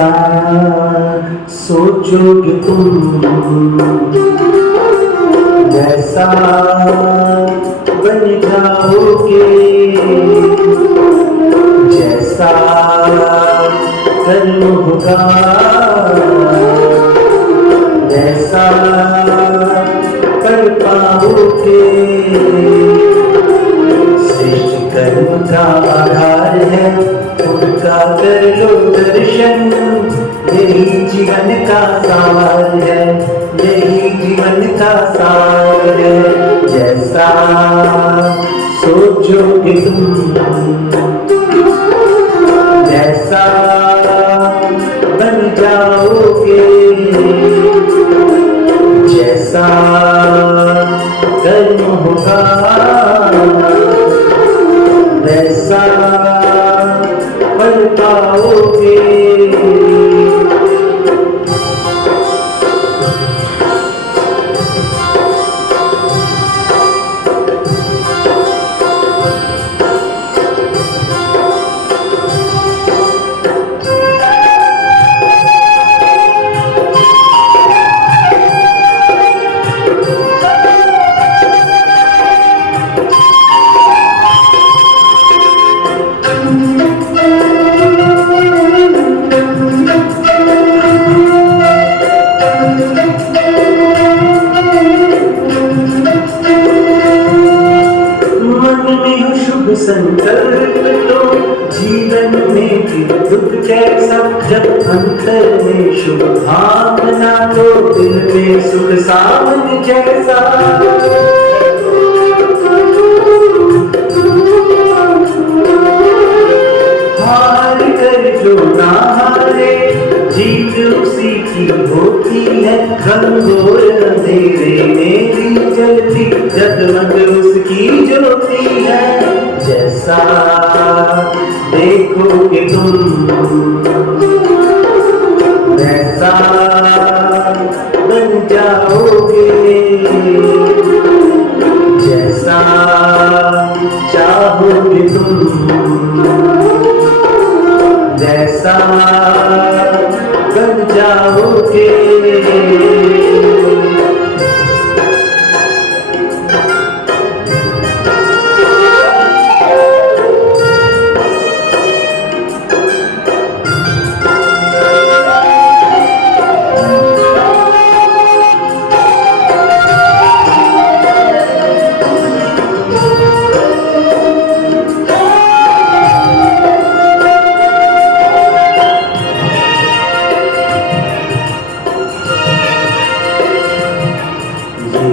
जैसा सोचोगे तुम वैसा बन जाओगे, जैसा कर्म होगा वैसा कर पाओगे। श्रेष्ठ कर्म का आधार है, उनका कर लो दर्शन, यही जीवन का सार है, यही जीवन का सार है। जैसा सोचोगे तुम जैसा बन जाओगे, जैसा कर्म होगा वैसा फल पाओगे। संकल्प लो जीवन में भी दुख कैसा, जब अंतर में शुभ भावना तो दिल में सुख सावन जैसा। हार कर जो ना हारे जीत उसी की होती है, घनघोर अंधेरे में भी जलती जगमग उसकी ज्योति है। जैसा देखोगे तुम वैसा बन जाओगे, जैसा चाहोगे तुम वैसा बन जाओगे।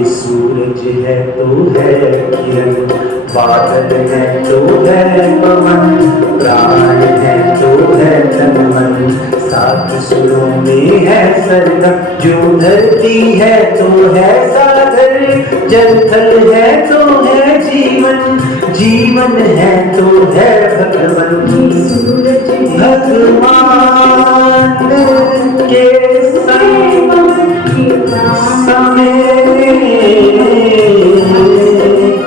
सूरज है तो है किरण, बादल है तो है पवन, प्राण है तो है तन मन, सात सुरों में है सरगम। जो धरती है तो है सागर, जल थल है तो है जीवन, जीवन है तो है भगवान। भगवान के समय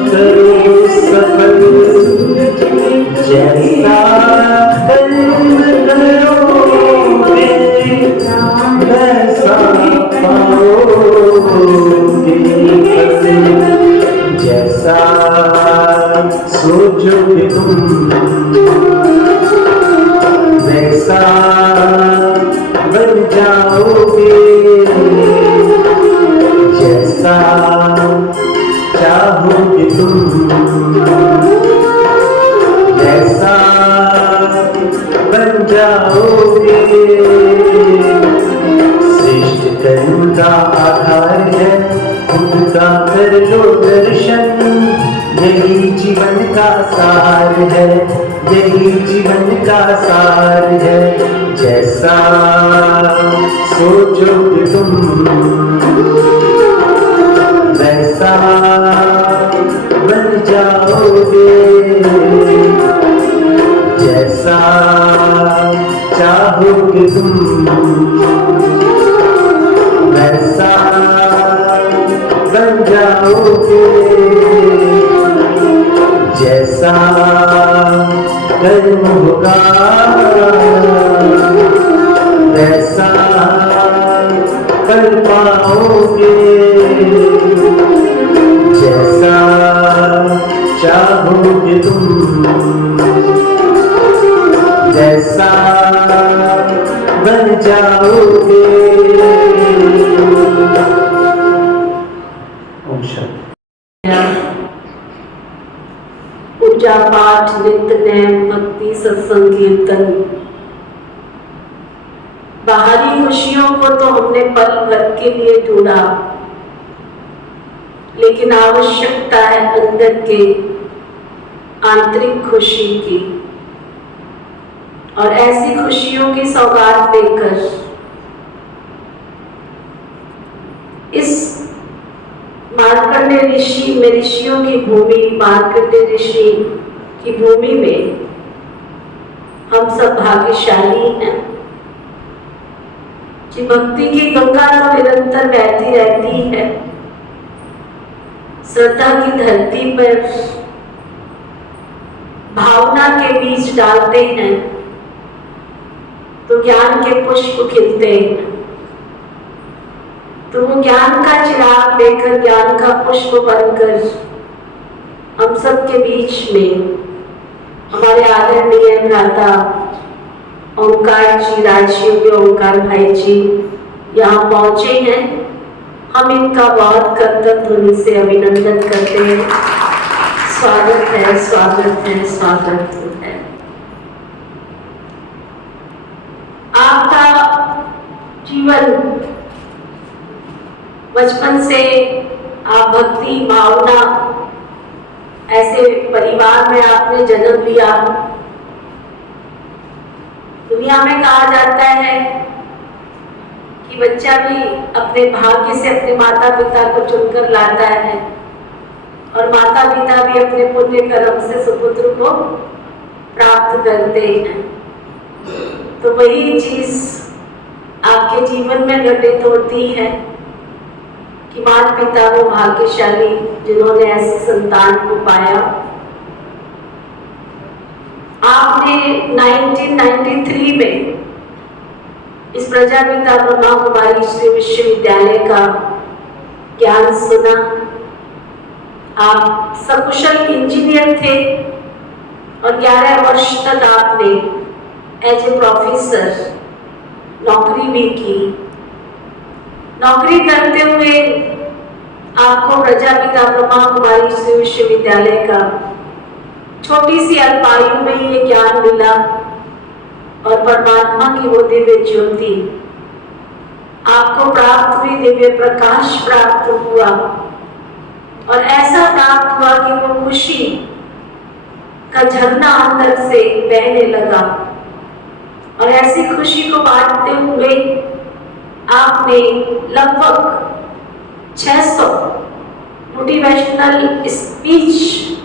करो सफल, जैसा कर्म करोगे वैसा पाओगे। जैसा सोचोगे तुम वैसा बन जाओगे, जैसा चाहोगे तुम वैसा बन जाओगे। श्रेष्ठ कर्म का आधार है, उनका कर लो दर्शन, यही जीवन का सार है, यही जीवन का सार है। जैसा सोचोगे तुम वैसा बन जाओगे, जैसा चाहोगे तुम वैसा बन जाओगे। जैसा कर्म होगा कर पाओगे। जैसा चाहोगे तुम, जैसा बन जाओगे। ओम शांति। पूजा पाठ, नित्य नेम, भक्ति, सत्संग, कीर्तन, बाहरी खुशियों को तो हमने पल भर के लिए ढूंढा, लेकिन आवश्यकता है अंदर के आंतरिक खुशी की। और ऐसी खुशियों की सौगात देकर इस मार्कंडेय ऋषि में, ऋषियों की भूमि, मार्कंडेय ऋषि की भूमि में हम सब भाग्यशाली हैं कि भक्ति की गंगा तो निरंतर बहती रहती है। श्रद्धा की धरती पर भावना के बीज डालते हैं तो ज्ञान के पुष्प खिलते हैं। तो वो ज्ञान का चिराग लेकर, ज्ञान का पुष्प बनकर हम सब के बीच में हमारे आदरणीय भ्राता ओंकार जी, राजयोगी ओंकार भाई जी यहाँ पहुंचे हैं। हम इनका बहुत करतब ध्वनि से अभिनंदन करते हैं। स्वागत है, स्वागत है, स्वागत है। आपका जीवन बचपन से आप भक्ति भावना ऐसे परिवार में आपने जन्म लिया। दुनिया में कहा जाता है कि बच्चा भी अपने भाग्य से अपने माता पिता को चुनकर लाता है और माता पिता भी अपने पुण्य कर्म से सुपुत्र को प्राप्त करते हैं। तो वही चीज आपके जीवन में घटित होती है कि माता पिता वो भाग्यशाली जिन्होंने ऐसी संतान को पाया। आपने 1993 में इस प्रजापिता ब्रह्मा कुमारी श्री विश्वविद्यालय का ज्ञान सुना। आप सकुशल इंजीनियर थे और 11 वर्ष तक आपने एज ए प्रोफेसर नौकरी भी की। नौकरी करते हुए आपको प्रजापिता ब्रह्मा कुमारी श्री विश्वविद्यालय का छोटी सी अल्पायु में ये ज्ञान मिला और परमात्मा की वो दिव्य ज्योति आपको प्राप्त हुई, दिव्य प्रकाश प्राप्त हुआ। और ऐसा प्राप्त हुआ कि वो खुशी का झरना अंदर से बहने लगा। और ऐसी खुशी को बांटते हुए आपने लगभग 600 motivational speech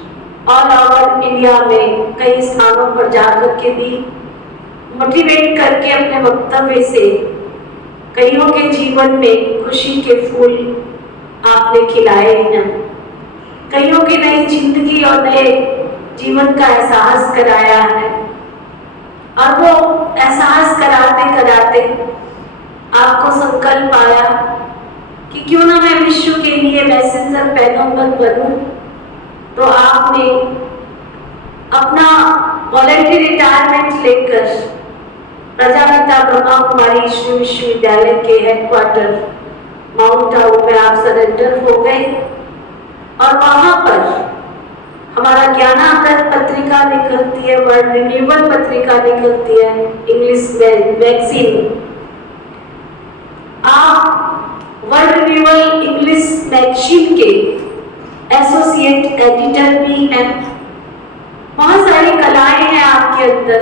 all over India में कई स्थानों पर जाकर के दी। मोटिवेट करके अपने वक्तव्य से कईयों के जीवन में खुशी के फूल आपने खिलाए हैं। कईयों की नई जिंदगी और नए जीवन का एहसास कराया है। और वो एहसास कराते कराते आपको संकल्प आया कि क्यों ना मैं विश्व के लिए मैसेंजर पैगंबर बनूं। तो आपने अपना वॉलंटरी रिटायरमेंट लेकर प्रजापिता ब्रह्मा कुमारी श्री विश्वविद्यालय के हेडक्वार्टर माउंट आबू में आप सरेंडर हो गए। और वहां पर हमारा ज्ञानामृत पत्रिका निकलती है, वर्ल्ड रिन्यूअल पत्रिका निकलती है, इंग्लिश मैगजीन। आप वर्ल्ड रिन्यूअल इंग्लिश मैगजीन के एसोसिएट एडिटर भी हैं। बहुत सारी कलाएं हैं आपके अंदर।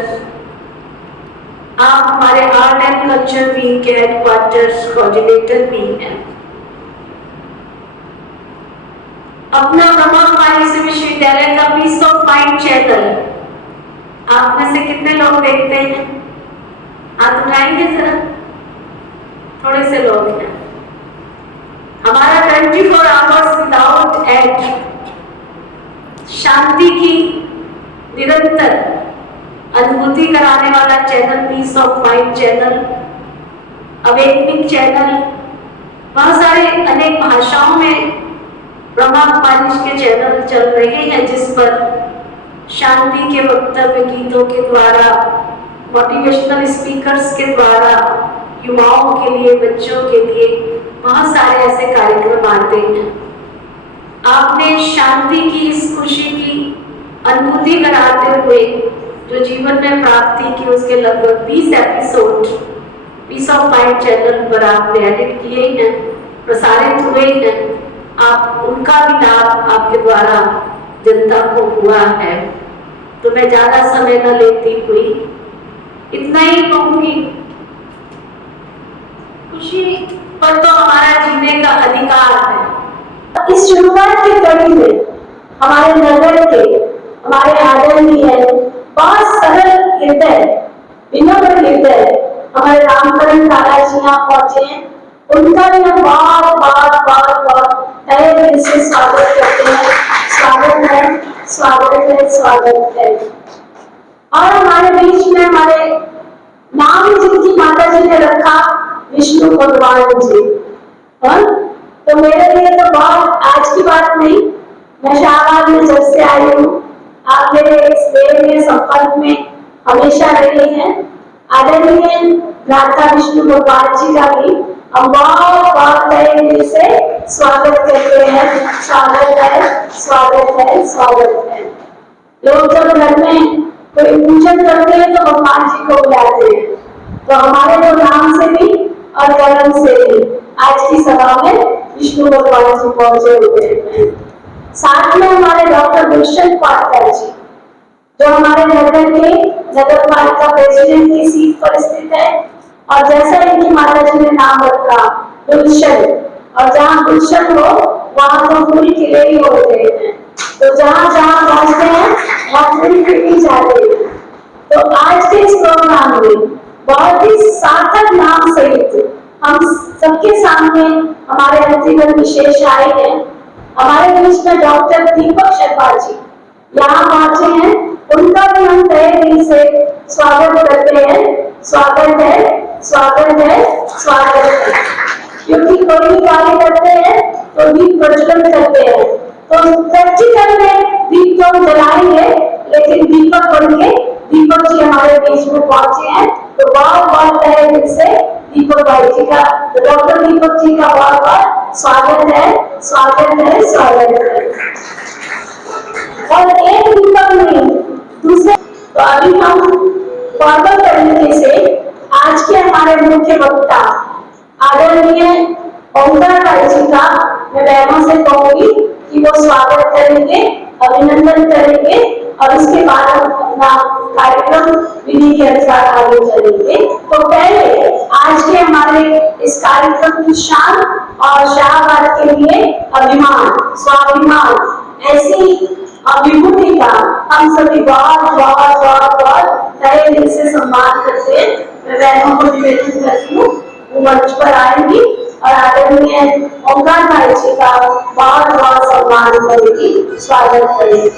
आप हमारे आर्ट एंड कल्चर विंग के हेडक्वार्टर्स कोऑर्डिनेटर भी हैं। अपना ब्रह्मा कुमारी श्री विश्वविद्यालय का पीस ऑफ माइंड चैनल आप में से कितने लोग देखते हैं? हाथ उठाएंगे जरा, थोड़े से लोग हैं। हमारा 24 आवर्स विदाउट एड शांति की निरंतर अनुभूति कराने वाला channel, peace of mind channel, awakening channel, सारे अनेक भाषाओं में ब्रह्मा कुमारी जी के चैनल चल रहे हैं, जिस पर शांति के वक्तव्य गीतों के द्वारा, मोटिवेशनल स्पीकर्स के द्वारा, युवाओं के लिए, बच्चों के लिए बहुत सारे ऐसे कार्यक्रम आते हैं। आपने शांति की इस खुशी की अनुभूति कराते हुए जो जीवन में प्राप्ति की, उसके लगभग 20 episode peace of mind channel पर आपने एडिट किए हैं, प्रसारित हुए हैं। आप उनका भी लाभ आपके द्वारा जनता को हुआ है। तो मैं ज्यादा समय न लेती हुई इतना ही कहूंगी, खुशी पर तो हमारा जीने का अधिकार है। इस शुरुआत की कड़ी में हमारे नगर के हमारे आदरणीय बहुत सरल हृदय, विनम्र हृदय हमारे रामकरण काला जी यहाँ पहुंचे हैं। उनका भी हम बहुत तहे दिल से स्वागत करते हैं। स्वागत है, स्वागत है, स्वागत है। और हमारे बीच में हमारे नाम ही जिनकी माता जी ने रखा, विष्णु भगवान जी। तो मेरे लिए तो बहुत आज की बात नहीं, मैं शाहबाद में जब से आई हूँ, आप मेरे इस देव में संपर्क में हमेशा रहे हैं। आदरणीय भ्राता विष्णु भगवान जी का भी हम बहुत तहे दिल से स्वागत करते हैं। स्वागत है, स्वागत है, स्वागत है। लोग जब घर में कोई पूजन करते हैं तो भगवान जी को बुलाते हैं, तो हमारे तो नाम से भी और कर्म से भी आज की सभा में विष्णु भगवान जी पहुंचे हुए हैं। साथ में हमारे डॉक्टर गुलशन पाटकर जी, जो हमारे नगर के नगर पालिका प्रेसिडेंट की सीट पर स्थित है, और जैसा इनकी माता जी ने नाम रखा गुलशन, और जहाँ गुलशन हो वहाँ तो फूल खिले ही होते हैं। तो जहाँ जहाँ पहुँचते हैं वहाँ फूल खिल जाते हैं। तो आज के इस प्रोग्राम में बहुत ही सार्थक नाम सहित हम सबके सामने हमारे अतिथि विशेष आए हैं। हमारे बीच में डॉक्टर दीपक शर्मा जी यहाँ पहुंचे हैं, उनका भी हम तहे दिल से स्वागत करते हैं। स्वागत है, स्वागत है, स्वागत है। क्योंकि कोई भी कार्य करते हैं तो दीप प्रज्वलन करते हैं, तो प्रैक्टिकल में दीप तो हम जलाएंगे, लेकिन दीपक बन के दीपक जी हमारे बीच में पहुंचे हैं। तो बहुत तहे दिल से दीपक भाई जी का, डॉक्टर दीपक जी का बहुत स्वागत है, स्वागत है, स्वागत है। और एक दीपक नहीं, दूसरे तो अभी हम फॉर्मल तरीके से आज के हमारे मुख्य वक्ता आदरणीय ओंकार भाई जी का मैं बहनों से कहूंगी कि वो स्वागत करेंगे, अभिनंदन करेंगे, और उसके बाद हम अपना कार्यक्रम विधि के अनुसार आगे चलेंगे। तो पहले आज के हमारे इस कार्यक्रम की शान और शाहबाद के लिए अभिमान, स्वाभिमान, ऐसी विभूति का हम सभी बहुत तहे दिल से सम्मान करते हैं। मैं बहनों को निवेदन करती हूँ वो मंच पर आएंगी और आदरणीय ओंकार भाई जी का बहुत सम्मान करेगी, स्वागत करेगी।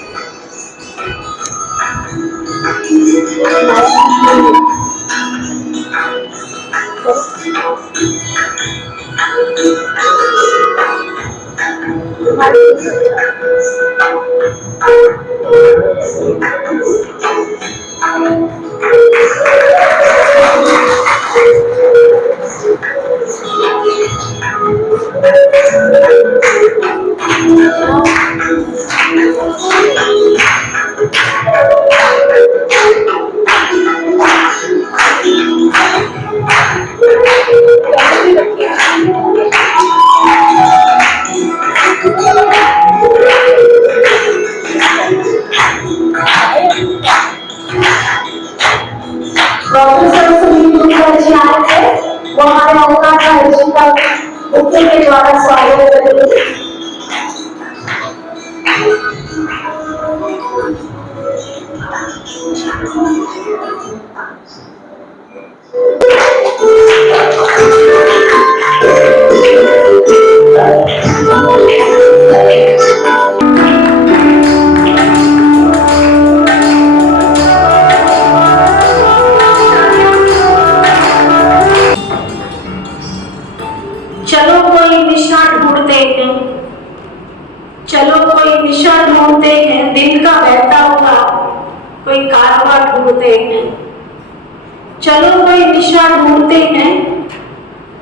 के द्वारा स्वागत करेंगे। चलो कोई कोई निशा ढूंढते हैं, चलो कोई निशा ढूंढते हैं, दिन का बहता हुआ कोई कारवां ढूंढते हैं। चलो कोई निशा ढूंढते हैं,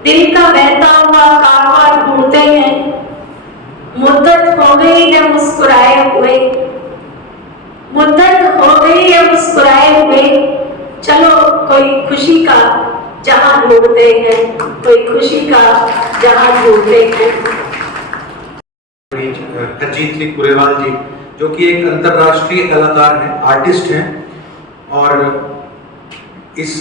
दिल का बहता हुआ कारवां ढूंढते हैं। मुद्दत हो गई है मुस्कुराए हुए, मुद्दत हो गई है मुस्कुराए हुए। चलो कोई खुशी का जहां ढूंढते हैं, कोई खुशी का जहां ढूंढते हैं। हरजीत सिंह पुरेवाल जी, जो कि एक अंतर्राष्ट्रीय कलाकार हैं, आर्टिस्ट हैं, और इस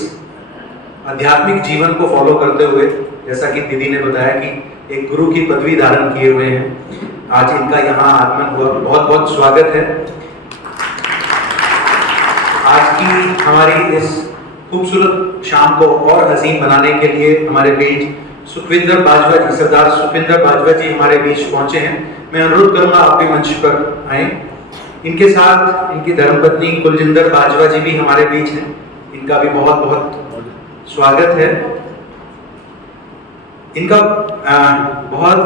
आध्यात्मिक जीवन को फॉलो करते हुए, जैसा कि दीदी ने बताया कि एक गुरु की पदवी धारण किए हुए हैं। आज इनका यहाँ आगमन हुआ, बहुत बहुत स्वागत है। आज की हमारी इस खूबसूरत शाम को और हसीन बनाने के लिए हमारे बीच सुखविंदर बाजवा जी, सरदार सुखविंदर बाजवा जी हमारे बीच पहुंचे हैं। मैं अनुरोध करूंगा आप भी मंच पर आए। इनके साथ इनकी धर्मपत्नी कुलजिंदर बाजवा जी भी हमारे बीच हैं, इनका भी बहुत बहुत स्वागत है। इनका बहुत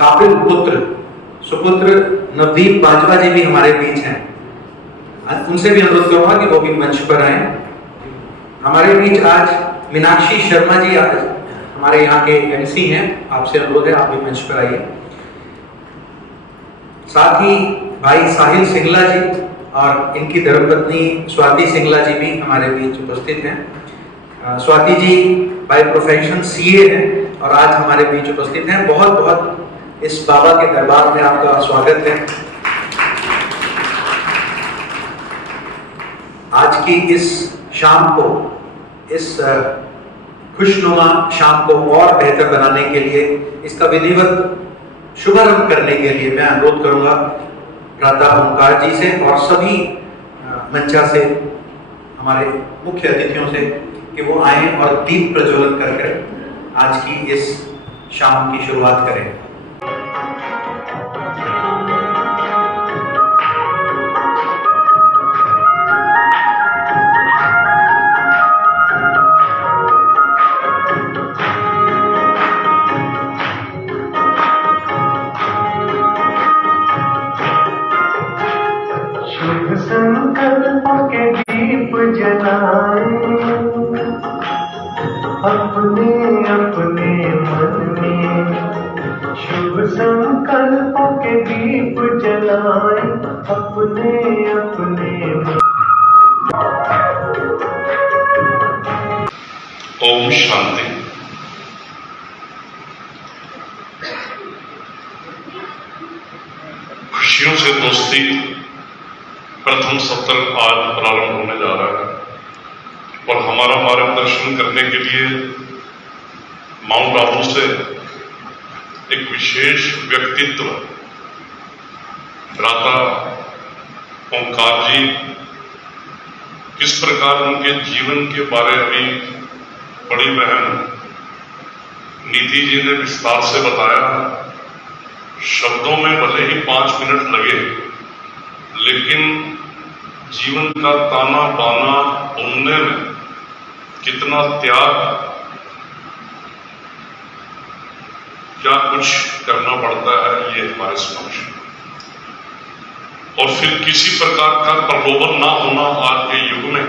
काबिल पुत्र सुपुत्र नवदीप बाजवा जी भी हमारे बीच हैं, उनसे भी अनुरोध करूंगा कि वो भी मंच पर आए। हमारे बीच आज मीनाक्षी शर्मा जी आज हमारे यहाँ के एमसी हैं, आपसे अनुरोध है आप भी मंच पर आइए। साथ ही भाई साहिल सिंगला जी और इनकी धर्मपत्नी स्वाति सिंगला जी भी हमारे बीच उपस्थित हैं। Swati ji by profession CA हैं और आज हमारे बीच उपस्थित हैं। बहुत बहुत इस बाबा के दरबार में आपका स्वागत है। आज की इस शाम को, इस खुशनुमा शाम को और बेहतर बनाने के लिए, इसका विधिवत शुभारंभ करने के लिए मैं अनुरोध करूंगा भ्राता ओंकार जी से और सभी मंचा से, हमारे मुख्य अतिथियों से, कि वो आए और दीप प्रज्वलन कर आज की इस शाम की शुरुआत करें। संकल्पों के दीप जलाए अपने अपने मन में, शुभ संकल्पों के दीप जलाए अपने अपने मन। ओम शांति। खुशियों से दोस्ती प्रथम सत्र आज प्रारंभ होने जा रहा है और हमारा मार्गदर्शन करने के लिए माउंट आबू से एक विशेष व्यक्तित्व भ्राता ओंकार जी, किस प्रकार उनके जीवन के बारे में बड़ी बहन नीति जी ने विस्तार से बताया। शब्दों में भले ही 5 मिनट लगे, लेकिन जीवन का ताना बाना बुनने में कितना त्याग, क्या कुछ करना पड़ता है, ये हमारे समक्ष। और फिर किसी प्रकार का प्रलोभन ना होना आज के युग में।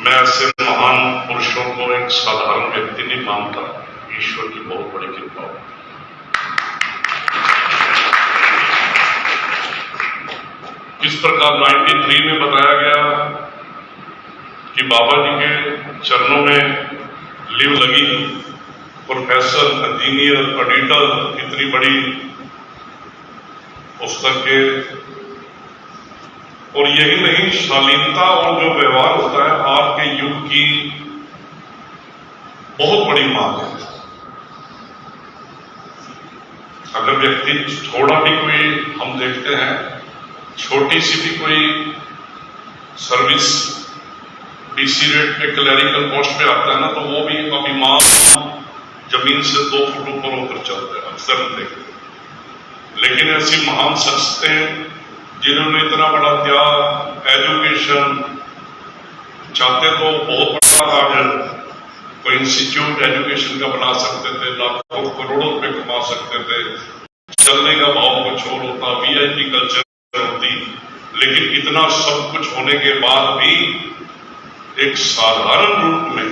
मैं ऐसे महान पुरुषों को एक साधारण व्यक्ति नहीं मानता, ईश्वर की बहुत बड़ी कृपा है। इस प्रकार 93 में बताया गया कि बाबा जी के चरणों में लिव लगी, प्रोफेसर, इंजीनियर, ऑडिटर, इतनी बड़ी पुस्तकें, और यही नहीं, शालीनता और जो व्यवहार होता है आज के युग की बहुत बड़ी मांग है। अगर व्यक्ति थोड़ा भी कोई, हम देखते हैं छोटी सी भी कोई सर्विस डीसी रेट पे क्लरिकल पोस्ट पे आता है ना, तो वो भी अभिमान जमीन से 2 फुट ऊपर होकर चलते हैं, अक्सर देखते हैं। लेकिन ऐसी महान शख्सियतें जिन्होंने इतना बड़ा त्याग, एजुकेशन चाहते तो बहुत बड़ा आज कोई इंस्टीट्यूट एजुकेशन का बना सकते थे, लाखों करोड़ों रुपए कमा सकते थे, चलने का भाव कुछ और होता, वीआईपी कल्चर होती। लेकिन इतना सब कुछ होने के बाद भी एक साधारण रूप में,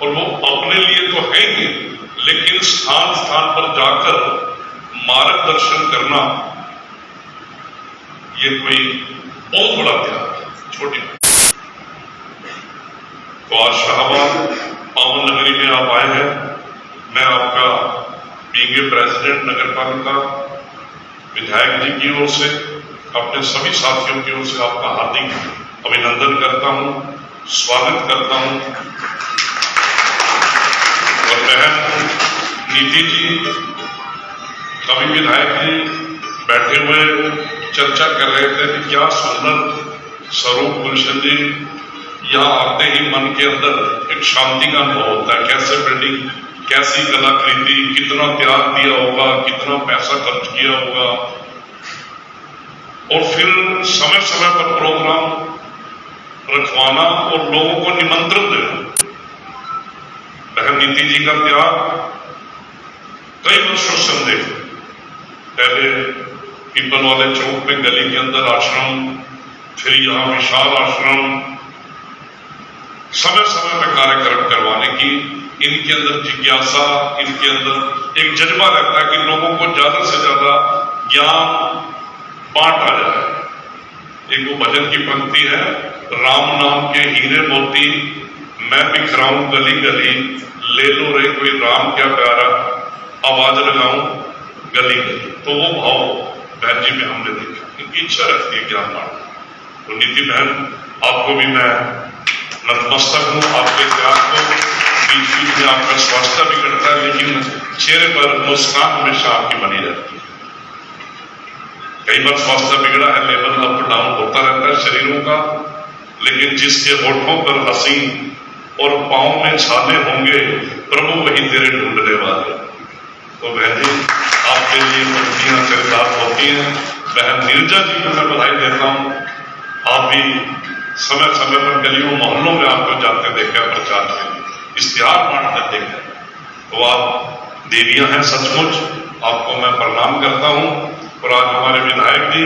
और वो अपने लिए तो है ही, लेकिन स्थान स्थान पर जाकर मार्गदर्शन करना ये कोई बहुत बड़ा त्याग है, छोटी बात। तो आज शाहबाद पावन नगरी में आप आए हैं। मैं आपका बीइंग ए प्रेसिडेंट नगर पालिका, विधायक जी की ओर से, अपने सभी साथियों की ओर से आपका हार्दिक अभिनंदन करता हूं, स्वागत करता हूं। और बहन नीति जी, कभी विधायक जी बैठे हुए चर्चा कर रहे थे कि क्या सुंदर स्वरूप गुलशन जी, यहाँ आते ही मन के अंदर एक शांति का अनुभव होता है। कैसे बिल्डिंग, कैसी कलाकृति, कितना त्याग दिया होगा, कितना पैसा खर्च किया होगा, और फिर समय समय पर प्रोग्राम रखवाना और लोगों को निमंत्रण देना। बहन नीति जी का त्याग कई वर्षों से हम देख, पहले पीपल वाले चौक में गली के अंदर आश्रम, फिर यहाँ विशाल आश्रम, समय समय पर कार्यक्रम करवाने की इनके अंदर जिज्ञासा, इनके अंदर एक जज्बा रहता है कि लोगों को ज्यादा से ज्यादा ज्ञान बांटा जाए। एक वो भजन की पंक्ति है, राम नाम के हीरे मोती मैं बिखराऊं गली गली, ले लो रे कोई राम क्या प्यारा, आवाज लगाऊं गली गली। तो वो भाव बहन जी में हमने देखा, इनकी इच्छा रहती है ज्ञान बांटना। तो नीति बहन, आपको भी मैं नतमस्तक हूं, आपके त्याग को। बीच बीच में आपका स्वास्थ्य बिगड़ता है, लेकिन चेहरे पर मुस्कान हमेशा आपकी बनी रहती है। कई बार स्वास्थ्य बिगड़ा है, लेवल अप डाउन होता रहता है शरीरों का, लेकिन जिसके होठों पर हंसी और पांव में छाले होंगे, प्रभु वही तेरे ढूंढने वाले। तो बहन जी, आपके लिए पंक्तियां चरितार्थ होती हैं। बहन नीरजा जी को मैं बधाई देता हूं। आप भी समय समय पर गलियों मोहल्लों में आपको जाते देखा, प्रचार के लिए इश्तिहार बांटते देखा। तो आप देवियां हैं सचमुच, आपको मैं प्रणाम करता हूं। और आज हमारे विधायक जी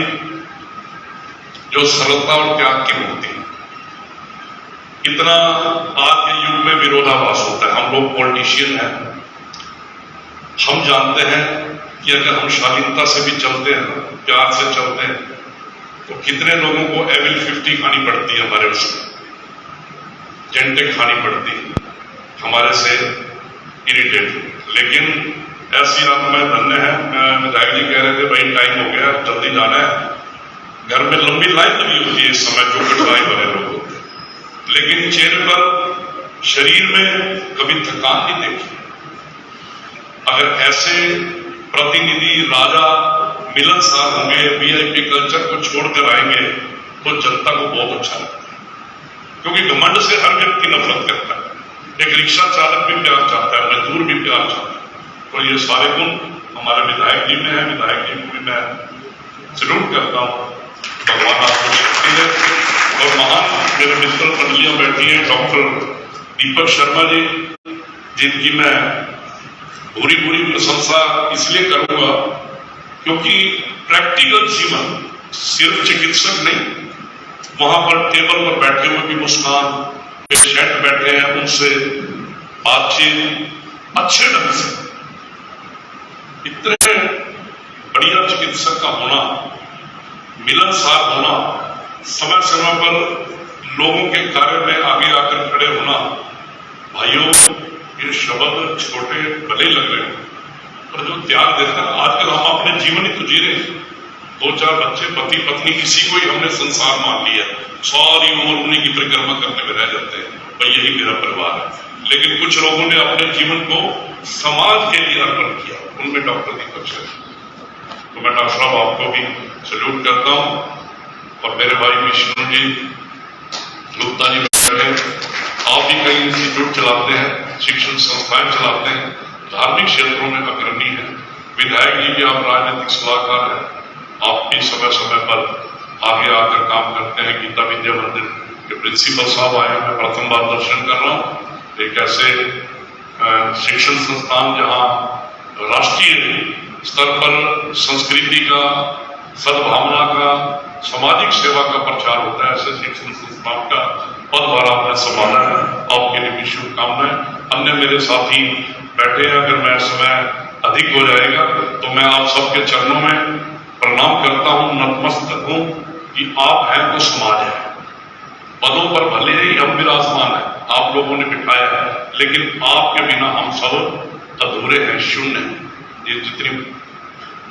जो सरलता और त्याग की मूर्ति, इतना आज के युग में विरोधाभास होता है। हम लोग पॉलिटिशियन हैं, हम जानते हैं कि अगर हम शालीनता से भी चलते हैं, प्यार से चलते हैं, तो कितने लोगों को एविल 50 खानी पड़ती है, हमारे उसमें जेंटे खानी पड़ती है हमारे से इरिटेट। लेकिन ऐसी आत्माएं धन्य है। मैं विधायक जी कह रहे थे भाई टाइम हो गया, जल्दी जाना है, घर में लंबी लाइन लगी होती है इस समय, जो कठिनाई वाले लोग होते हैं, लेकिन चेहरे पर, शरीर में कभी थकान नहीं देखी। अगर ऐसे प्रतिनिधि राजा मिलनसार होंगे, वीआईपी कल्चर को छोड़कर आएंगे, तो जनता को बहुत अच्छा लगता है। क्योंकि घमंड से हर व्यक्ति नफरत करता है। एक रिक्शा चालक भी प्यार चाहता है, मजदूर भी प्यार चाहता है। तो ये सारे गुण हमारे विधायक जी में है। विधायक जी को भी मैं सैल्यूट करता हूँ। भगवान आपको शक्ति दे। और महान मेरे मित्र मंडलियां बैठी हैं, डॉक्टर दीपक शर्मा जी, जिनकी मैं पूरी प्रशंसा इसलिए करूंगा क्योंकि प्रैक्टिकल जीवन, सिर्फ चिकित्सक नहीं, वहां पर टेबल पर बैठे हुए भी मुस्कान, पेशेंट बैठे हैं उनसे बातचीत अच्छे ढंग से। इतने बढ़िया चिकित्सक का होना, मिलनसार होना, समय समय पर लोगों के कार्य में आगे आकर खड़े होना। भाइयों, ये शब्द छोटे भले लग रहे हैं, पर जो त्याग देता है, आजकल हम अपने जीवन ही तो जी रहे हैं। 2-4 बच्चे, पति पत्नी, किसी को ही हमने संसार मान लिया, सारी उम्र उन्हीं की परिक्रमा करने में रह जाते हैं, भाई यही मेरा परिवार है। लेकिन कुछ लोगों ने अपने जीवन को समाज के लिए अर्पण किया, उनमें डॉक्टर दीपक शर्मा। तो मैं डॉक्टर साहब आपको भी सैल्यूट करता हूं। और मेरे भाई विष्णु जी गुप्ता जी बैठे, आप भी कई इंस्टीट्यूट चलाते हैं, शिक्षण संस्थाएं चलाते हैं, धार्मिक क्षेत्रों में अग्रणी है। विधायक जी भी आप राजनीतिक सलाहकार हैं, आप भी समय समय पर आगे आकर काम करते हैं। गीता विद्या मंदिर के प्रिंसिपल साहब आए हैं, मैं प्रथम बार दर्शन कर रहा हूं। एक ऐसे शिक्षण संस्थान जहां राष्ट्रीय स्तर पर संस्कृति का, सद्भावना का, सामाजिक सेवा का प्रचार होता है, ऐसे शिक्षण संस्थान का पदभार आपने संभाला है। आपके लिए भी शुभकामनाएं। अन्य मेरे साथी बैठे हैं, अगर मैं समय अधिक हो जाएगा तो मैं आप सबके चरणों में प्रणाम करता हूं, नतमस्तक हूं कि आप हैं तो समाज है। पदों पर भले ही हम विराजमान हैं, आप लोगों ने बिठाया है, लेकिन आपके बिना हम सब अधूरे हैं, शून्य हैं। ये जितनी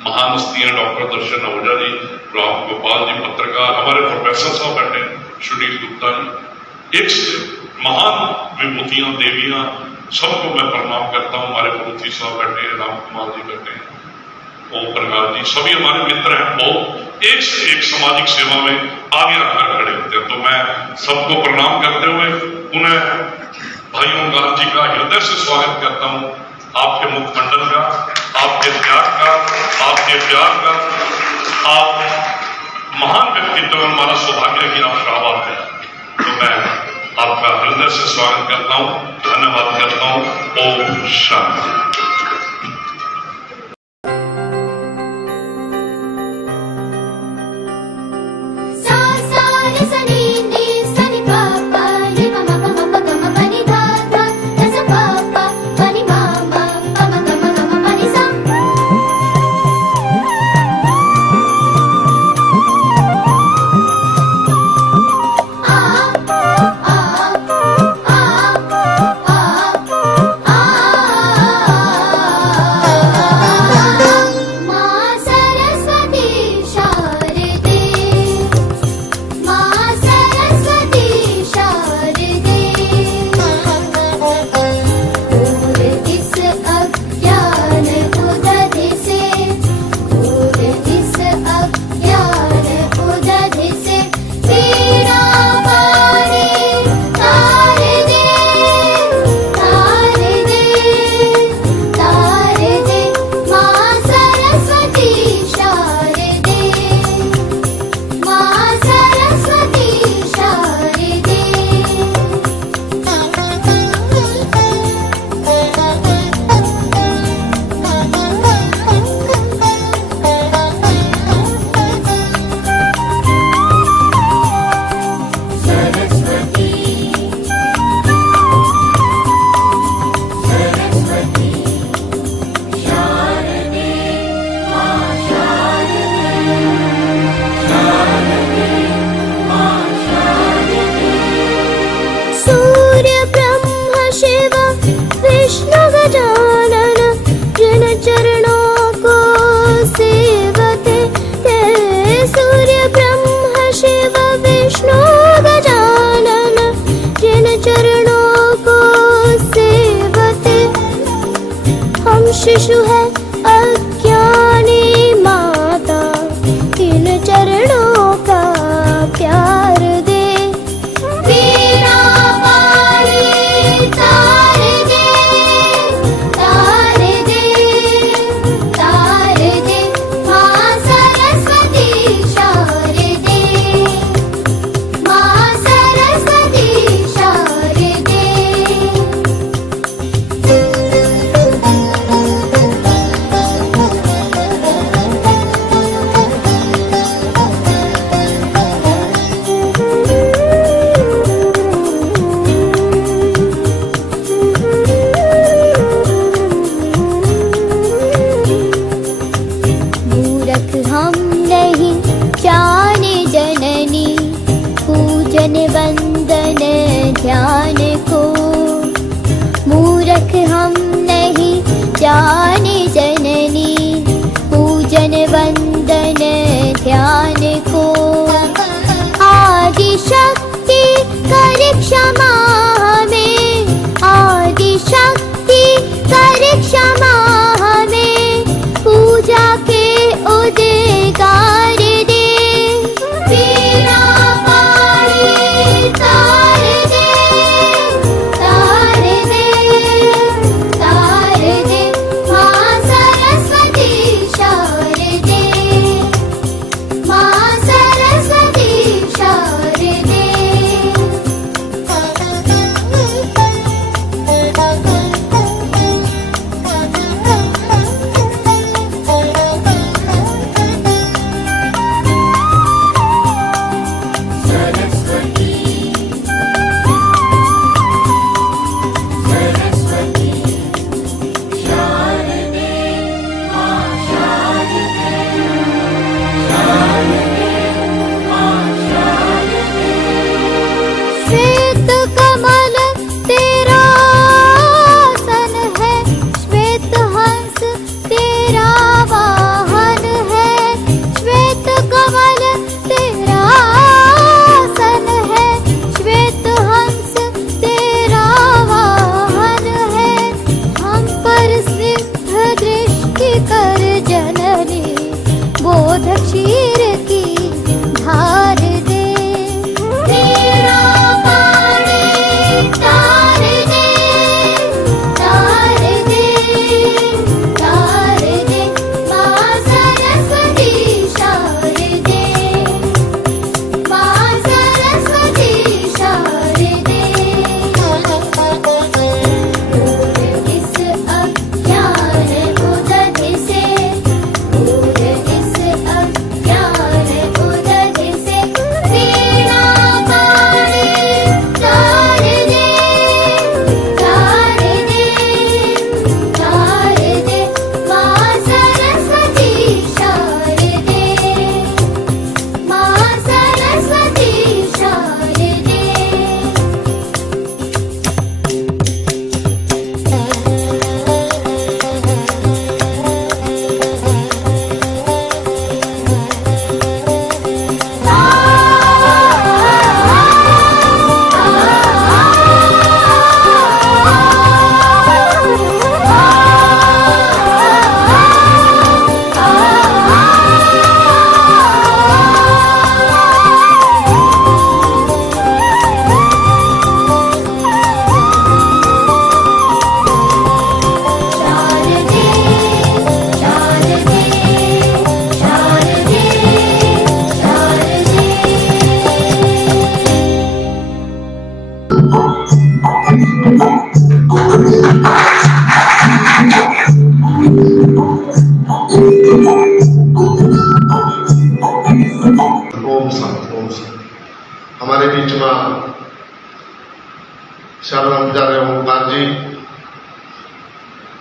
महान हस्तियां, डॉक्टर दर्शन आहूजा जी, राम गोपाल जी पत्रकार, हमारे प्रोफेसर साहब बैठे, सुनील गुप्ता जी, एक से महान विभूतियां, देवियां, सबको मैं प्रणाम करता हूं। हमारे विभूति साहब बैठे, राम कुमार जी बैठे, ओम प्रकाश जी, सभी हमारे मित्र हैं, बहुत एक से एक सामाजिक सेवा में आगे आकर खड़े होते हैं। तो मैं सबको प्रणाम करते हुए पुनः भाइयों गांधी जी का हृदय से स्वागत करता हूं, आपके मुखमंडल का, आपके त्याग का, आपके प्यार का। आप महान व्यक्तित्व, हमारा सौभाग्य कि आप शाहबाद हैं, तो मैं आपका हृदय से स्वागत करता हूं, धन्यवाद करता हूं। ओम शांति। शिशु है अज्ञानी माता, इन चरणों का प्यार दे। वीणा पाणी तार दे, तार दे, तार दे, माँ सरस्वती शारदे, माँ सरस्वती शारदे। मूरख हम नहीं जाने जननी, पूजन वंदन ध्यान को। मूरख हम नहीं जाने जननी, पूजन वंदन ध्यान को। आदि शक्ति कर क्षमा हमें, आदि शक्ति कर क्षमा हमें, पूजा के उद्गार दे। वीणा पाणी तार दे, तार दे, तार दे, माँ बीच में श्याम जा रहे ओंकार जी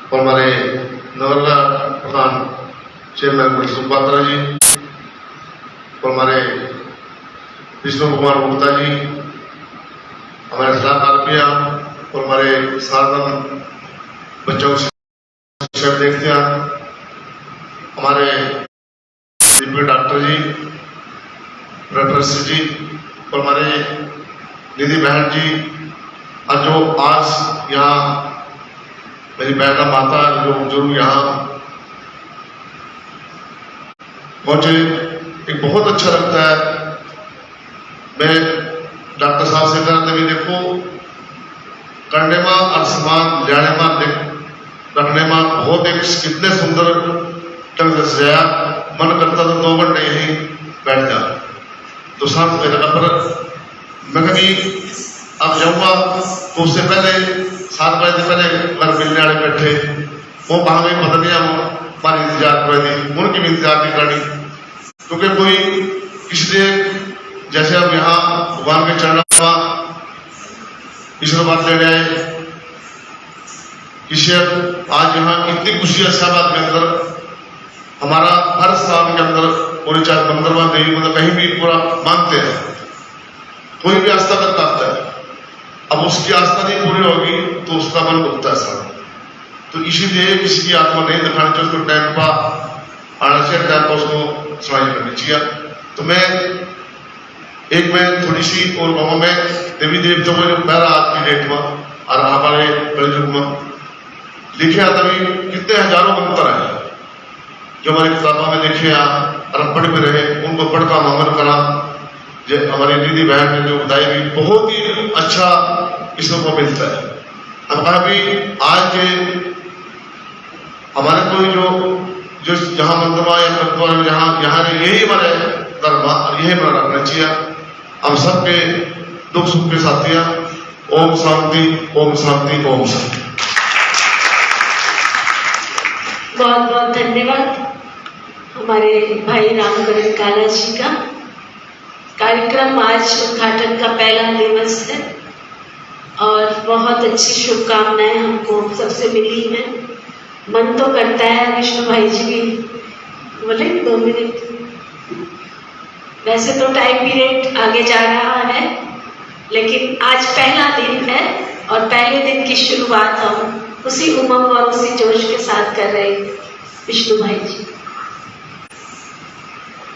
और हमारे नवरला प्रधान चेयरमैन सुपात्रा जी और हमारे विष्णु कुमार गुप्ता जी, हमारे सलाहकार प्रिया और हमारे साधन बच्चों शिक्षक देखते हैं, हमारे डिप्टी डॉक्टर जी, प्रोफेसर जी और हमारे निधि बहन जी, और जो आज यहाँ मेरी बहना माता जो जरूर यहाँ पहुंचे, एक बहुत अच्छा लगता है। मैं डॉक्टर साहब से कहते भी देखो करने में और सामान लेने में रखने में बहुत एक कितने सुंदर ढंग से सजाया, मन करता तो 2 घंटे यहीं बैठ जा। तो साथ में जगह पर मैं कभी अब जाऊंगा तो उससे पहले 7 बजे से पहले घर मिलने वाले बैठे वो वहां में बदलियां हमारी इंतजार कर रही थी, उनकी भी इंतजार नहीं करनी, क्योंकि कोई इसलिए जैसे अब यहाँ भगवान के चरणों में ईश्वरवाद लेने आए, किसी आज यहाँ इतनी खुशी अशाबाद के अंदर हमारा हर स्थान के अंदर पूरे चाहे मंदिर में देवी मतलब कहीं भी पूरा मानते हैं, कोई भी आस्था करता है। अब उसकी आस्था नहीं पूरी होगी तो उसका मन उठता है सब। तो इसीलिए किसी की आत्मा नहीं दिखानी चाहिए, उसको टाइम पर आना चाहिए, टाइम पर उसको सुनाई करनी चाहिए। तो मैं थोड़ी सी और गाँव में देवी देवताओं को जो पहला आज की डेट में और हमारे कलयुग में लिखे आता भी कितने हजारों मंत्र है जो हमारी किताबों में लिखे और पढ़ भी रहे, उनको पढ़ का अमल करा। जो हमारी दीदी बहन ने जो बताई भी बहुत ही अच्छा इसको मिलता है। अब अभी आज के हमारे कोई जो जहाँ मंदिर या यहाँ यही हमारे धर्म और यही हमारा रखना चाहिए। हम सबके दुख सुख के साथी हैं। ओम शांति, ओम शांति, ओम शांति। बहुत बहुत धन्यवाद हमारे भाई रामकरण काला जी का। कार्यक्रम आज उद्घाटन का पहला दिवस है और बहुत अच्छी शुभकामनाएं हमको सबसे मिली हैं। मन तो करता है विष्णु भाई जी भी बोले 2 मिनट, वैसे तो टाइम पीरियड आगे जा रहा है, लेकिन आज पहला दिन है और पहले दिन की शुरुआत हम उसी उमंग और उसी जोश के साथ कर रहे हैं। विष्णु भाई जी।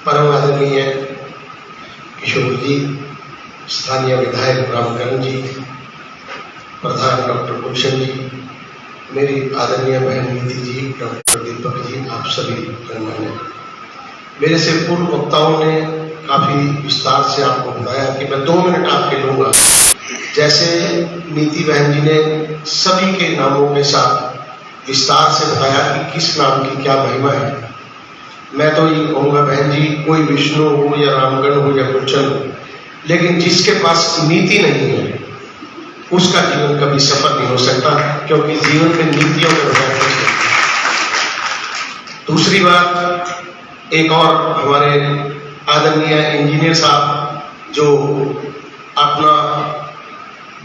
परम आदरणीय किशोर जी, स्थानीय विधायक रामकरण जी, प्रधान डॉक्टर गुलशन जी, मेरी आदरणीय बहन नीति जी, डॉक्टर दीपक जी, आप सभी गणमान्य। मेरे से पूर्व वक्ताओं ने काफी विस्तार से आपको बताया कि मैं 2 मिनट आपके लूंगा। जैसे नीति बहन जी ने सभी के नामों के साथ विस्तार से बताया कि किस नाम की क्या महिमा है। मैं तो ये कहूँगा बहन जी, कोई विष्णु हो या रामगण हो या गुलशन हो, लेकिन जिसके पास नीति नहीं है उसका जीवन कभी सफल नहीं हो सकता, क्योंकि जीवन में नीतियों में रहना चाहिए। दूसरी बात, एक और हमारे आदरणीय इंजीनियर साहब जो अपना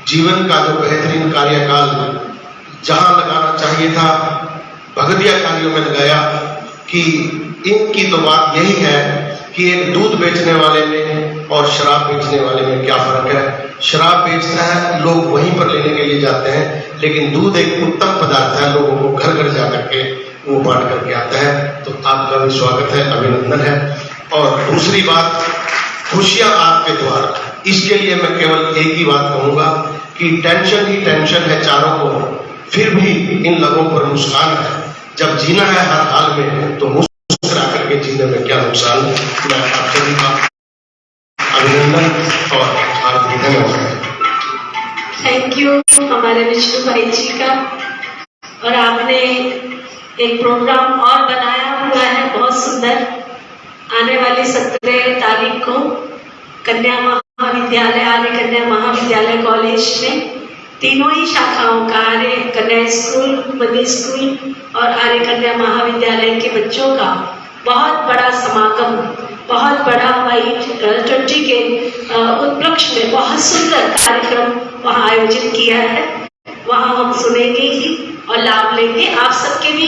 जीवन का जो बेहतरीन कार्यकाल जहां लगाना चाहिए था भगतिया कार्यों में लगाया, कि इनकी तो बात यही है कि एक दूध बेचने वाले में और शराब बेचने वाले में क्या फर्क है। शराब बेचता है, लोग वहीं पर लेने के लिए जाते हैं, लेकिन दूध एक उत्तम पदार्थ है, लोगों को घर घर जा करके वो बांट करके आता है। तो आपका भी स्वागत है, अभिनंदन है। और दूसरी बात, खुशियां आपके द्वार, इसके लिए मैं केवल एक ही बात कहूंगा कि टेंशन ही टेंशन है चारों को, फिर भी इन लोगों पर मुस्कान है। जब जीना है हर हाल में तो मुस्कुरा करके जीने में क्या नुकसान। मैं आप सभी का अभिनंदन और हार्दिक धन्यवाद। थैंक यू हमारे विष्णु भाई जी का। और आपने एक प्रोग्राम और बनाया हुआ है बहुत सुंदर, आने वाली 17 तारीख को कन्या महाविद्यालय, आर्य कन्या महाविद्यालय कॉलेज में तीनों ही शाखाओं का, आर्य कन्या स्कूल, मध्य स्कूल और आर्य कन्या महाविद्यालय के बच्चों का बहुत बड़ा समागम बहुत बड़ा Y20 के उपलक्ष्य में बहुत सुंदर कार्यक्रम वहाँ आयोजित किया है। वहाँ हम सुनेंगे ही और लाभ लेंगे। आप सबके भी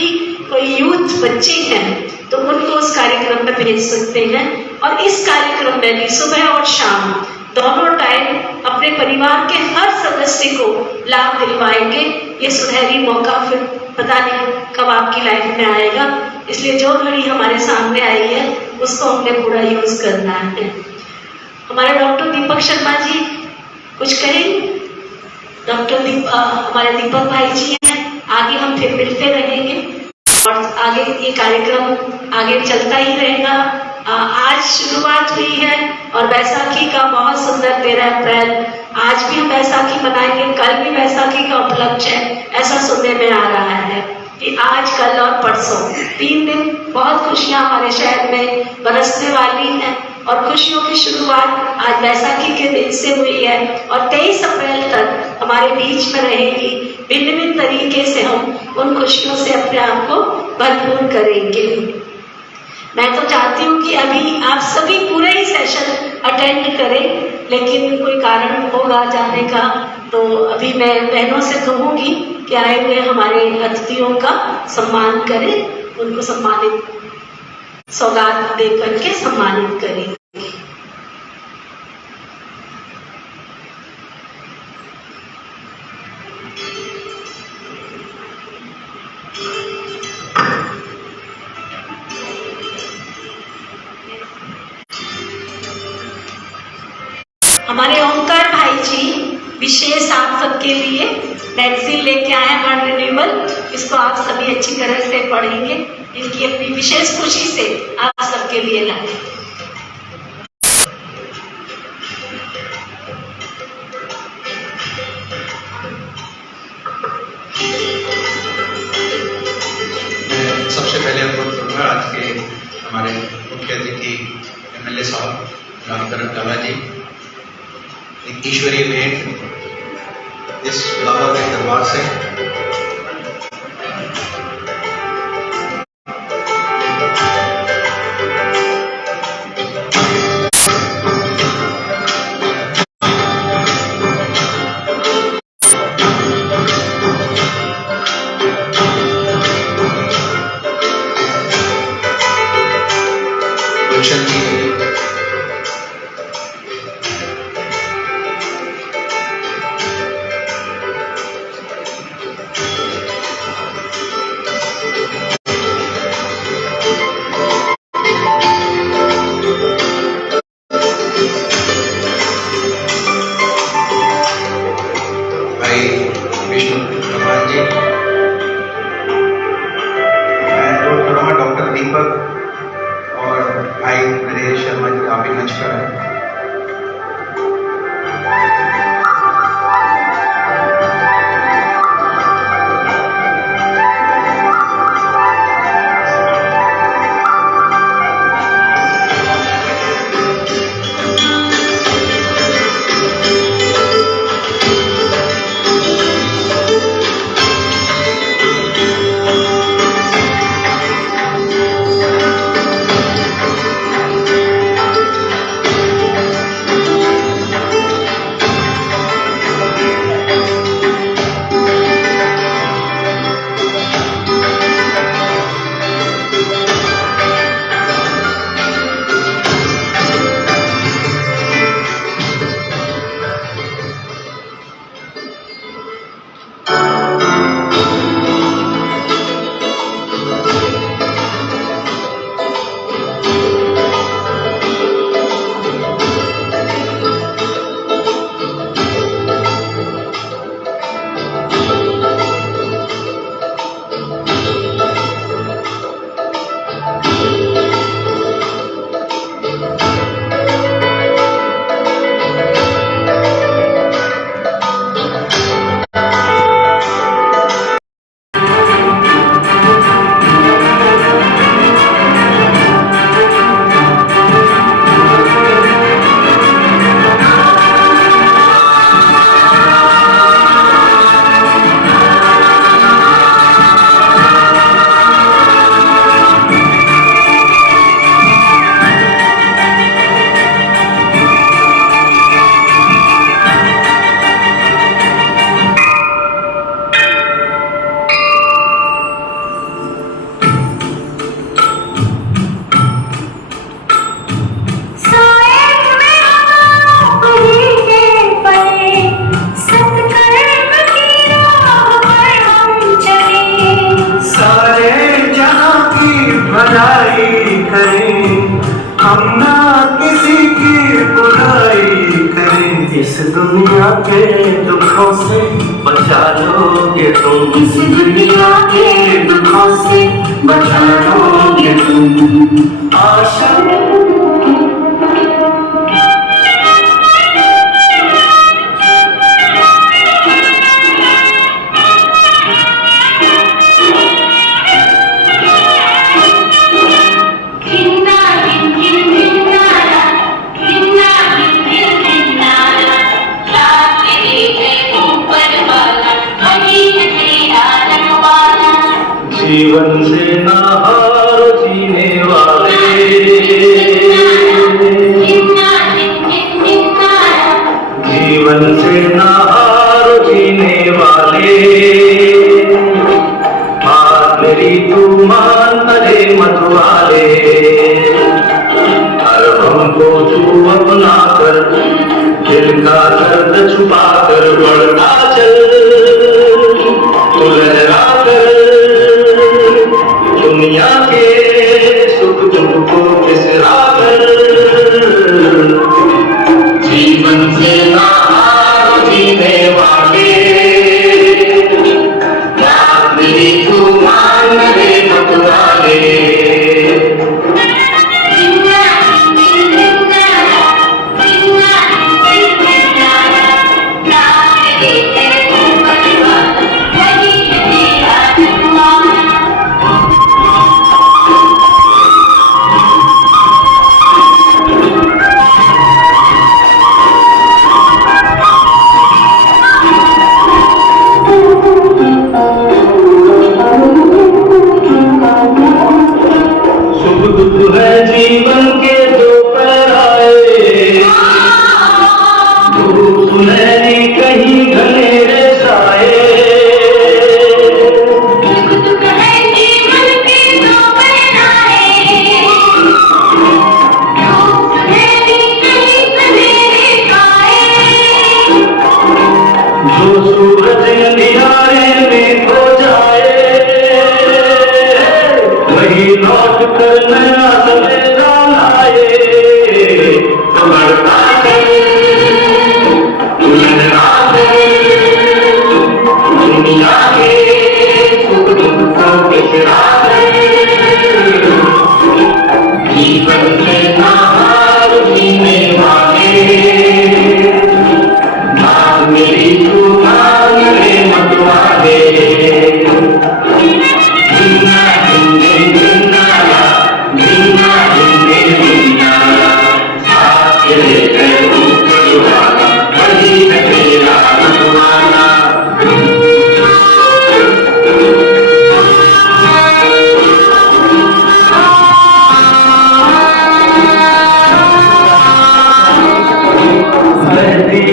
कोई यूथ बच्चे हैं तो उनको उस कार्यक्रम में भेज सकते हैं। और इस कार्यक्रम में भी सुबह और शाम दोनों टाइम अपने परिवार के हर सदस्य को लाभ दिलवाएंगे। ये सुनहरी मौका फिर पता नहीं कब आपकी लाइफ में आएगा, इसलिए जो घड़ी हमारे सामने आई है उसको हमने पूरा यूज करना है। हमारे डॉक्टर दीपक शर्मा जी कुछ कहेंगे? हमारे दीपक भाई जी हैं, आगे हम फिर मिलते रहेंगे और आगे ये कार्यक्रम आगे चलता ही रहेगा। आज शुरुआत हुई है और बैसाखी का बहुत सुंदर 13 अप्रैल, आज भी हम बैसाखी मनाएंगे, कल भी बैसाखी का उपलक्ष्य है, ऐसा सुनने में आ रहा है कि आज, कल और परसों 3 दिन बहुत खुशियां हमारे शहर में बरसने वाली हैं। और खुशियों की शुरुआत आज बैसाखी के दिन से हुई है और 23 अप्रैल तक हमारे बीच में रहेगी। भिन्न भिन्न तरीके से हम उन खुशियों से अपने आप को भरपूर करेंगे। मैं तो चाहती हूँ कि अभी आप सभी पूरे ही सेशन अटेंड करें, लेकिन कोई कारण होगा जाने का तो अभी मैं बहनों से कहूँगी कि आए हुए हमारे अतिथियों का सम्मान करें, उनको सम्मानित सौगात दे करके सम्मानित करें। हमारे ओंकार भाई जी विशेष आप सबके लिए मैगजीन लेके आए हैं वर्ल्ड रिन्यूअल। इसको आप सभी अच्छी तरह से पढ़ेंगे, इनकी अपनी विशेष खुशी से आप सबके लिए लाए। मैं सबसे पहले अनुरोध करूंगा आज के हमारे मुख्य अतिथि MLA साहब रामकरण काला जी, एक ईश्वरीय भेंट इस बाबा के दरबार से। गुलशन जी, हम ना किसी की बुराई करें, इस दुनिया के दुखों से बचा लोगे तुम, इस दुनिया के दुखों से बचा लोगे तुम। आशा जीवन से ना हारो जीने वाले, जीवन से ना हारो जीने वाले, बात मेरी तू मान अरे मत वाले, हर हमको तू अपना कर, दिल का दर्द छुपा कर बढ़ता चल, तू लहरा कर दुनिया के सुख दुख को बिसरा कर, जीवन से ना हारो जीने वाले, बात मेरी तू मान मेरे मत वाले। जीवन के दो पहराए, धूप सुनहरी कहीं घनेरे साए, दुख है जीवन के दो पहराए, धूप सुनहरी कहीं घनेरे साए, जो सूरज अंधियारे में खो जाए, वही लौट कर नया सवेरा लाए, तो बढ़ता चल, तू लहरा चल, दुनिया के सुख दुख को बिसरा चल, जीवन से ना हार जीने वाले, बात मेरी तू मान मेरे मत वाले।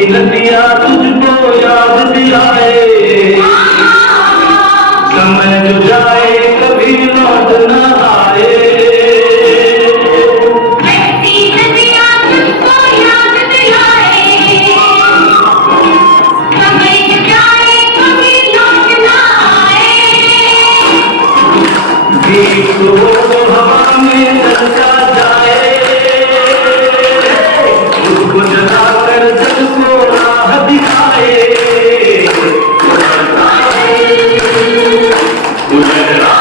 नदिया तुझको याद दिलाए, समय जो जाए कभी लौट न आए, नदियाँ तुझको याद दिलाए, समय जो जाए कभी लौट ना आए, गीत वो हवा में चलता जाए, उसको जलाकर जग को राह दिखाए, लहरा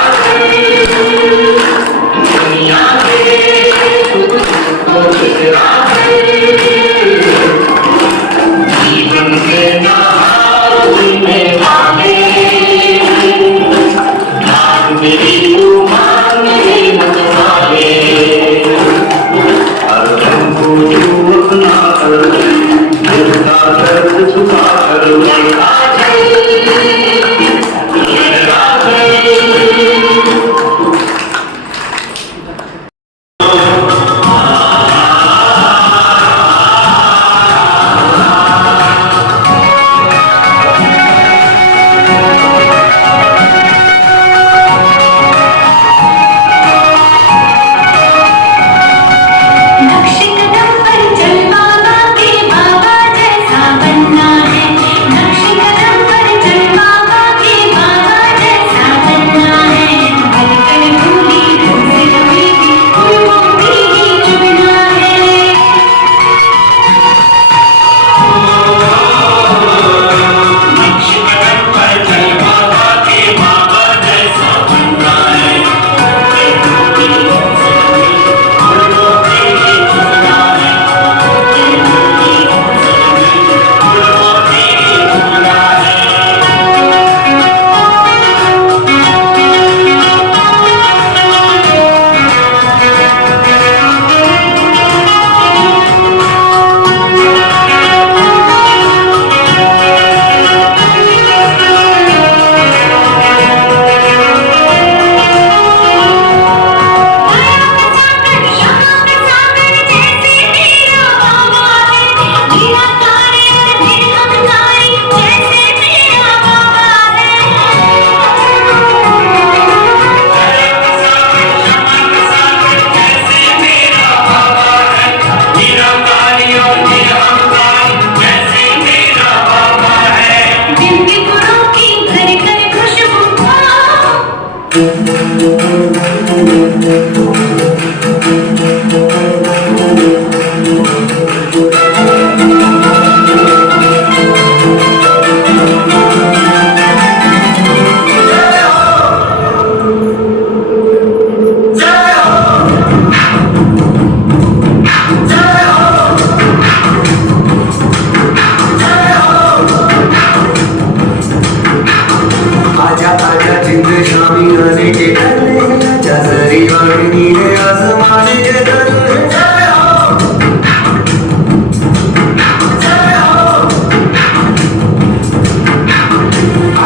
आजा आजा जिंद शामी आने के डरने आजा जरी वाणी नीले आसमान के डरने जय हो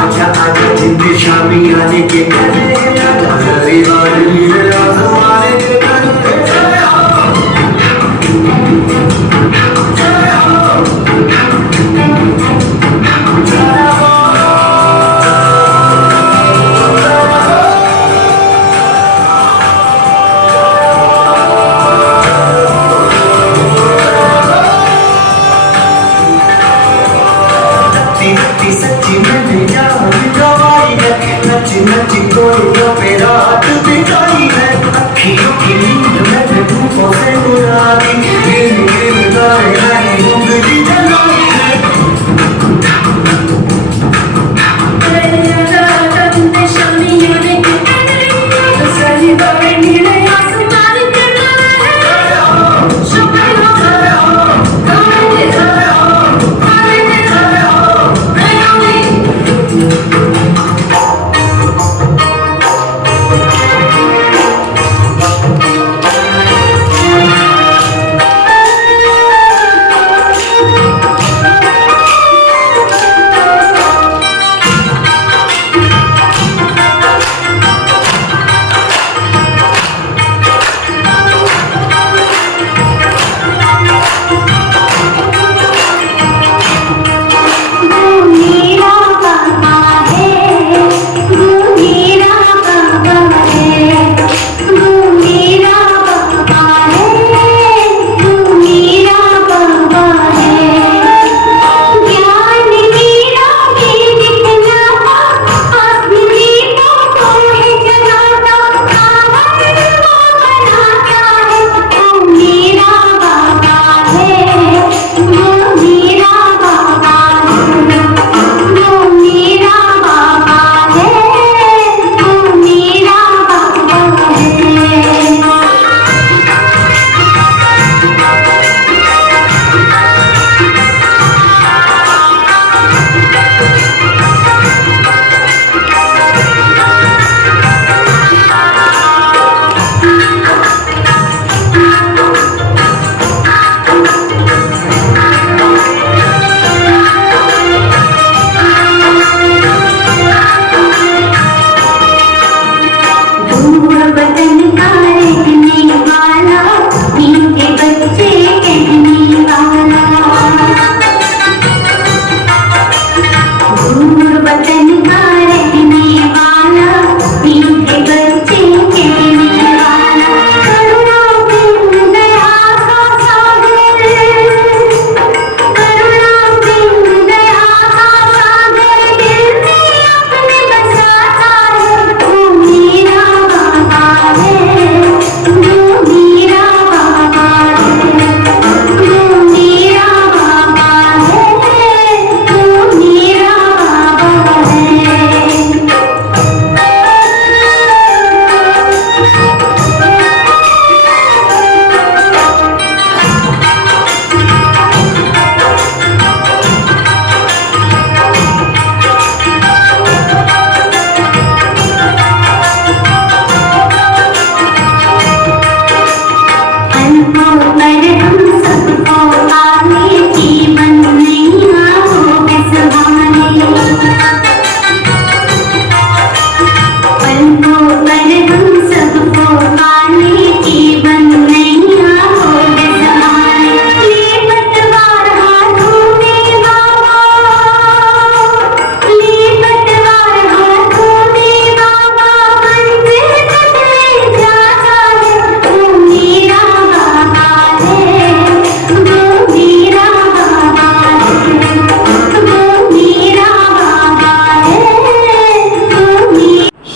आजा आजा जिंद शामी आने के डरने आजा जरी वाणी नीले आसमान के डरने जय हो सच्ची सच्ची मैंने जान गवाई है नच नच गोलियों पे रात बिताई है अखियों की नींद मैंने धूपों से उड़ा दी गिन गिन गाए मैंने उंगली जलाई है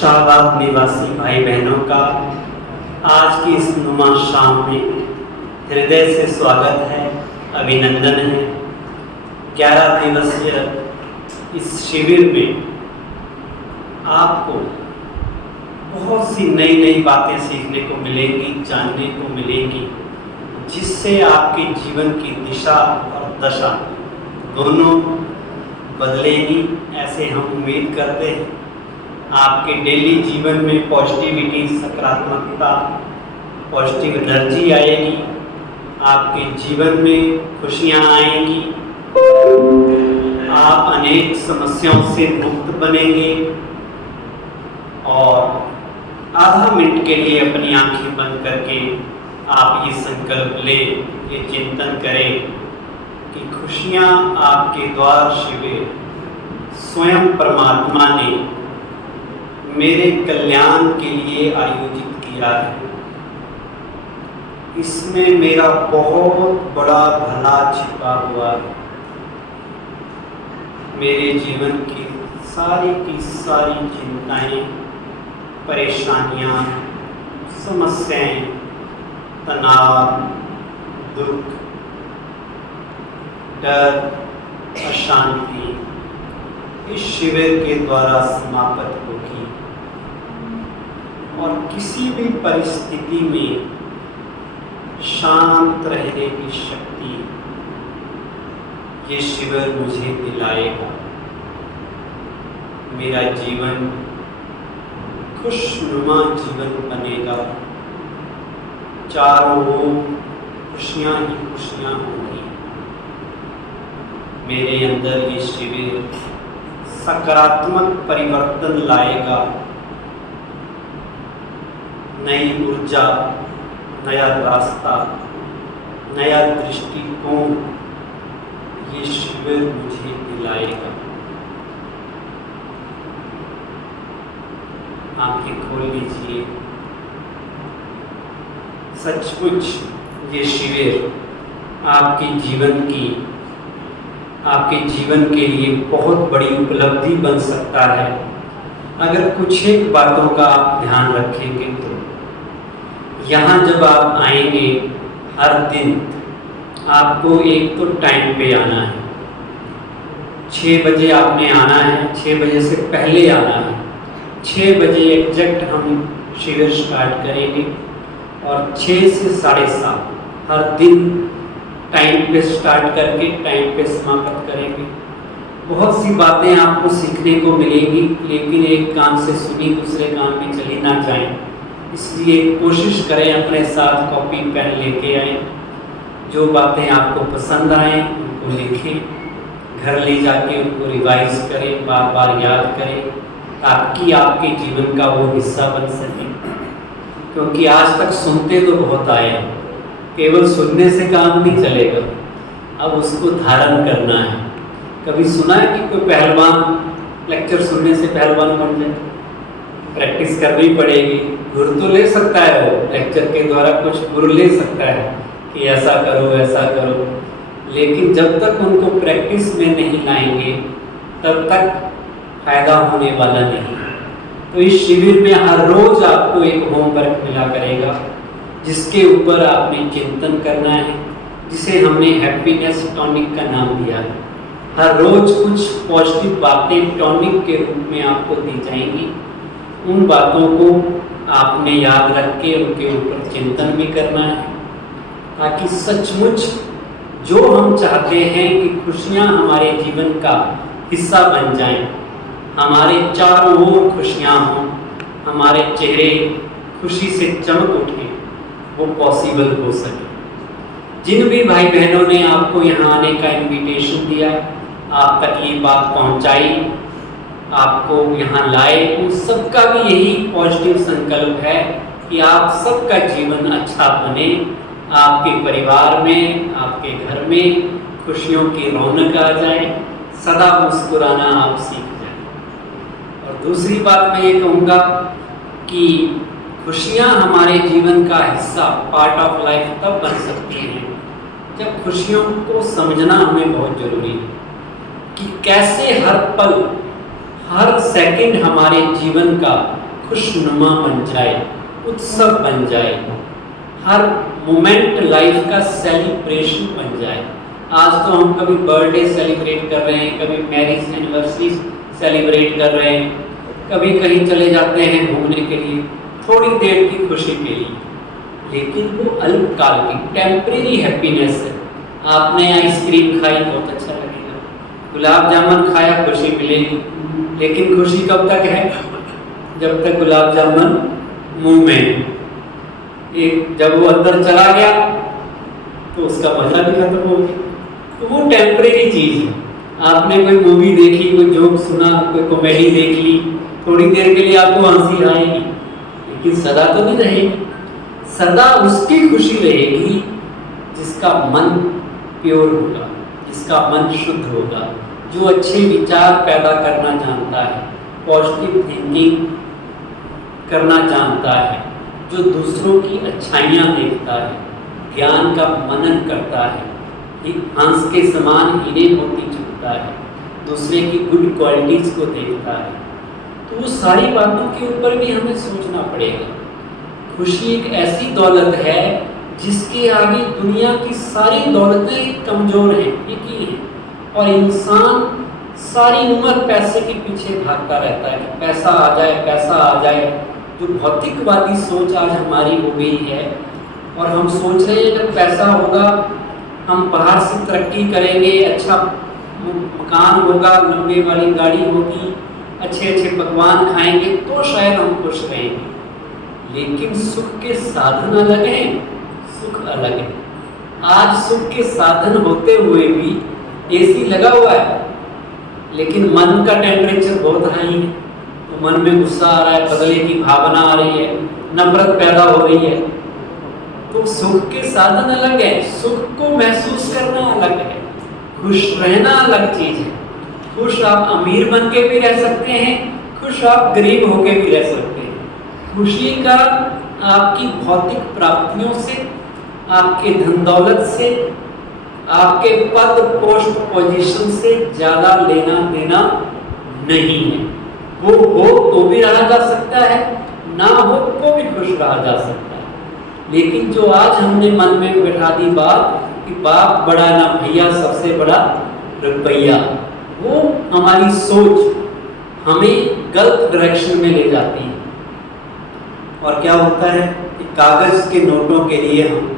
शाहबाद निवासी भाई बहनों का आज की इस नुमा शाम में हृदय से स्वागत है, अभिनंदन है। 11 दिवसीय इस शिविर में आपको बहुत सी नई नई बातें सीखने को मिलेंगी, जानने को मिलेंगी, जिससे आपके जीवन की दिशा और दशा दोनों बदलेगी, ऐसे हम उम्मीद करते हैं। आपके डेली जीवन में पॉजिटिविटी, सकारात्मकता, पॉजिटिव एनर्जी आएगी, आपके जीवन में खुशियाँ आएंगी, आप अनेक समस्याओं से मुक्त बनेंगे और आधा मिनट के लिए अपनी आंखें बंद करके आप ये संकल्प लें, ये चिंतन करें कि खुशियाँ आपके द्वार शिविर स्वयं परमात्मा ने मेरे कल्याण के लिए आयोजित किया है। इसमें मेरा बहुत बड़ा भला छिपा हुआ है। मेरे जीवन की सारी चिंताएं, परेशानियां, समस्याएं, तनाव, दुख, डर, अशांति इस शिविर के द्वारा समाप्त होगी और किसी भी परिस्थिति में शांत रहने की शक्ति ये शिविर मुझे दिलाएगा। मेरा जीवन खुशनुमा जीवन बनेगा, चारों ओर खुशियाँ ही खुशियाँ होंगी। मेरे अंदर ये शिविर सकारात्मक परिवर्तन लाएगा, नई ऊर्जा, नया रास्ता, नया दृष्टिकोण ये शिविर मुझे दिलाएगा। आंखें खोल लीजिए। सचमुच ये शिविर आपके जीवन के लिए बहुत बड़ी उपलब्धि बन सकता है, अगर कुछ एक बातों का आप ध्यान रखेंगे तो। यहाँ जब आप आएंगे हर दिन आपको एक तो टाइम पे आना है, 6 बजे आपने आना है, 6 बजे से पहले आना है। 6 बजे एग्जैक्ट हम शिविर स्टार्ट करेंगे और 6 से 7:30 हर दिन टाइम पे स्टार्ट करके टाइम पे समाप्त करेंगे। बहुत सी बातें आपको सीखने को मिलेंगी, लेकिन एक कान से सुनी दूसरे कान में चली ना जाएं। इसलिए कोशिश करें अपने साथ कॉपी पेन लेके आएँ, जो बातें आपको पसंद आएँ उनको लिखें, घर ले जाके उनको रिवाइज करें, बार बार याद करें, ताकि आपके जीवन का वो हिस्सा बन सके। क्योंकि आज तक सुनते तो बहुत आए हैं, केवल सुनने से काम नहीं चलेगा, अब उसको धारण करना है। कभी सुना है कि कोई पहलवान लेक्चर सुनने से पहलवान बन जाए? प्रैक्टिस करनी पड़ेगी। गुरु तो ले सकता है, वो लेक्चर के द्वारा कुछ गुरु ले सकता है कि ऐसा करो ऐसा करो, लेकिन जब तक उनको प्रैक्टिस में नहीं लाएंगे तब तक फायदा होने वाला नहीं। तो इस शिविर में हर रोज आपको एक होमवर्क मिला करेगा, जिसके ऊपर आपने चिंतन करना है, जिसे हमने हैप्पीनेस टॉनिक का नाम दिया है। हर रोज कुछ पॉजिटिव बातें टॉनिक के रूप में आपको दी जाएंगी। उन बातों को आपने याद रख के उनके ऊपर चिंतन भी करना है, ताकि सचमुच जो हम चाहते हैं कि खुशियाँ हमारे जीवन का हिस्सा बन जाएं, हमारे चारों ओर खुशियाँ हों, हमारे चेहरे खुशी से चमक उठे, वो पॉसिबल हो सके। जिन भी भाई बहनों ने आपको यहाँ आने का इनविटेशन दिया, आप तक ये बात पहुँचाई, आपको यहाँ लाए, उन सबका भी यही पॉजिटिव संकल्प है कि आप सबका जीवन अच्छा बने, आपके परिवार में, आपके घर में खुशियों की रौनक आ जाए, सदा मुस्कुराना आप सीख जाएं। और दूसरी बात मैं ये कहूँगा कि खुशियाँ हमारे जीवन का हिस्सा, पार्ट ऑफ लाइफ तब बन सकती हैं जब खुशियों को समझना हमें बहुत ज़रूरी है कि कैसे हर पल, हर सेकंड हमारे जीवन का खुशनुमा बन जाए, उत्सव बन जाए, हर मोमेंट लाइफ का सेलिब्रेशन बन जाए। आज तो हम कभी बर्थडे सेलिब्रेट कर रहे हैं, कभी मैरिज एनिवर्सरी सेलिब्रेट कर रहे हैं, कभी कहीं चले जाते हैं घूमने के लिए, थोड़ी देर की खुशी के लिए, लेकिन वो अल्पकालिक टेम्परेरी हैप्पीनेस है। आपने आइसक्रीम खाई, बहुत अच्छा लगेगा, गुलाब जामुन खाया, खुशी मिलेगी, लेकिन खुशी कब तक है? जब तक गुलाब जामुन मुंह में, एक जब वो अंदर चला गया तो उसका मजा भी खत्म हो गया। तो वो टेम्परेरी चीज है। आपने कोई मूवी देखी, कोई जोक सुना, कोई कॉमेडी देख ली, थोड़ी देर के लिए आपको हंसी आएगी, लेकिन सदा तो नहीं रहेगी। सदा उसकी खुशी रहेगी जिसका मन प्योर होगा, जिसका मन शुद्ध होगा, जो अच्छे विचार पैदा करना जानता है, पॉजिटिव थिंकिंग करना जानता है, जो दूसरों की अच्छाइयाँ देखता है, ज्ञान का मनन करता है, एक हंस के समान हीरे मोती चुनता है, दूसरे की गुड क्वालिटीज को देखता है। तो वो सारी बातों के ऊपर भी हमें सोचना पड़ेगा। खुशी एक ऐसी दौलत है जिसके आगे दुनिया की सारी दौलतें कमजोर हैं, एक ही हैं, और इंसान सारी उम्र पैसे के पीछे भागता रहता है कि पैसा आ जाए, पैसा आ जाए। जो भौतिकवादी सोच आज हमारी हो गई है, और हम सोच रहे हैं जब पैसा होगा हम बाहर से तरक्की करेंगे, अच्छा मकान होगा, लंबे वाली गाड़ी होगी, अच्छे अच्छे पकवान खाएंगे तो शायद हम खुश रहेंगे। लेकिन सुख के साधन अलग हैं, सुख अलग है। आज सुख के साधन होते हुए भी एसी लगा हुआ है, लेकिन मन का टेम्परेचर बहुत हाई है, तो मन में गुस्सा आ रहा है, बदले की भावना आ रही है, नफरत पैदा हो रही है। तो सुख के साधन अलग है, सुख को महसूस करना अलग है, खुश रहना अलग चीज है। खुश आप अमीर बन के भी रह सकते हैं, खुश आप गरीब होके भी रह सकते हैं। खुशी का आपकी भौतिक प्राप्तियों से, आपके धन दौलत से, आपके पद पोस्ट पोजीशन से ज्यादा लेना देना नहीं है। वो हो तो भी रहा जा सकता है, ना हो तो भी खुश रहा जा सकता है। लेकिन जो आज हमने मन में बैठा दी बात कि बाप बड़ा ना भैया, सबसे बड़ा रुपया, वो हमारी सोच हमें गलत डायरेक्शन में ले जाती है। और क्या होता है कि कागज के नोटों के लिए हम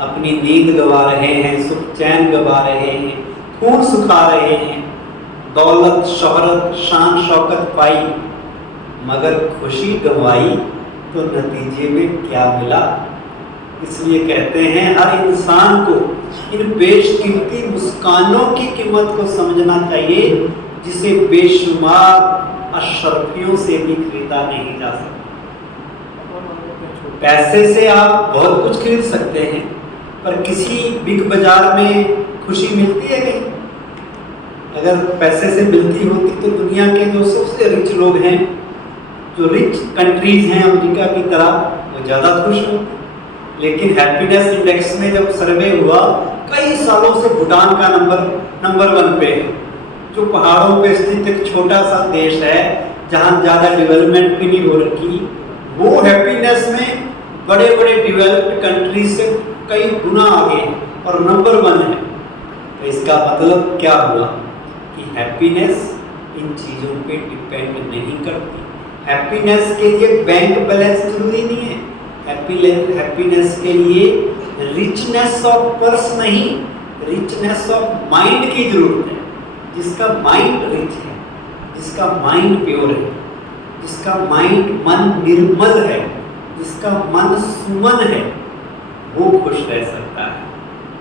अपनी नींद गवा रहे हैं, सुख चैन गवा रहे हैं, खून सुखा रहे हैं, दौलत शोहरत शान शौकत पाई, मगर खुशी गंवाई तो नतीजे में क्या मिला। इसलिए कहते हैं हर इंसान को इन बेशकीमती मुस्कानों की कीमत को समझना चाहिए, जिसे बेशुमार अशरफियों से भी खरीदा नहीं जा सकता। पैसे से आप बहुत कुछ खरीद सकते हैं, पर किसी बिग बाजार में खुशी मिलती है नहीं। अगर पैसे से मिलती होती तो दुनिया के जो सबसे रिच लोग हैं, जो रिच कंट्रीज हैं अमेरिका की तरह, वो ज़्यादा खुश होते। लेकिन हैप्पीनेस इंडेक्स में जब सर्वे हुआ, कई सालों से भूटान का नंबर 1 पे है, जो पहाड़ों पे स्थित एक छोटा सा देश है जहाँ ज़्यादा डेवलपमेंट भी नहीं हो रखी, वो हैप्पीनेस में बड़े बड़े डेवलप्ड कंट्रीज से कई गुना आगे और नंबर 1 है। तो इसका मतलब क्या हुआ कि हैप्पीनेस इन चीज़ों पे डिपेंड नहीं करती। हैप्पीनेस के लिए बैंक बैलेंस जरूरी नहीं है। हैप्पीनेस के लिए रिचनेस ऑफ पर्स नहीं, रिचनेस ऑफ माइंड की जरूरत है। जिसका माइंड रिच है, जिसका माइंड प्योर है, जिसका माइंड मन निर्मल है, जिसका मन सुमन है, वो खुश रह सकता है।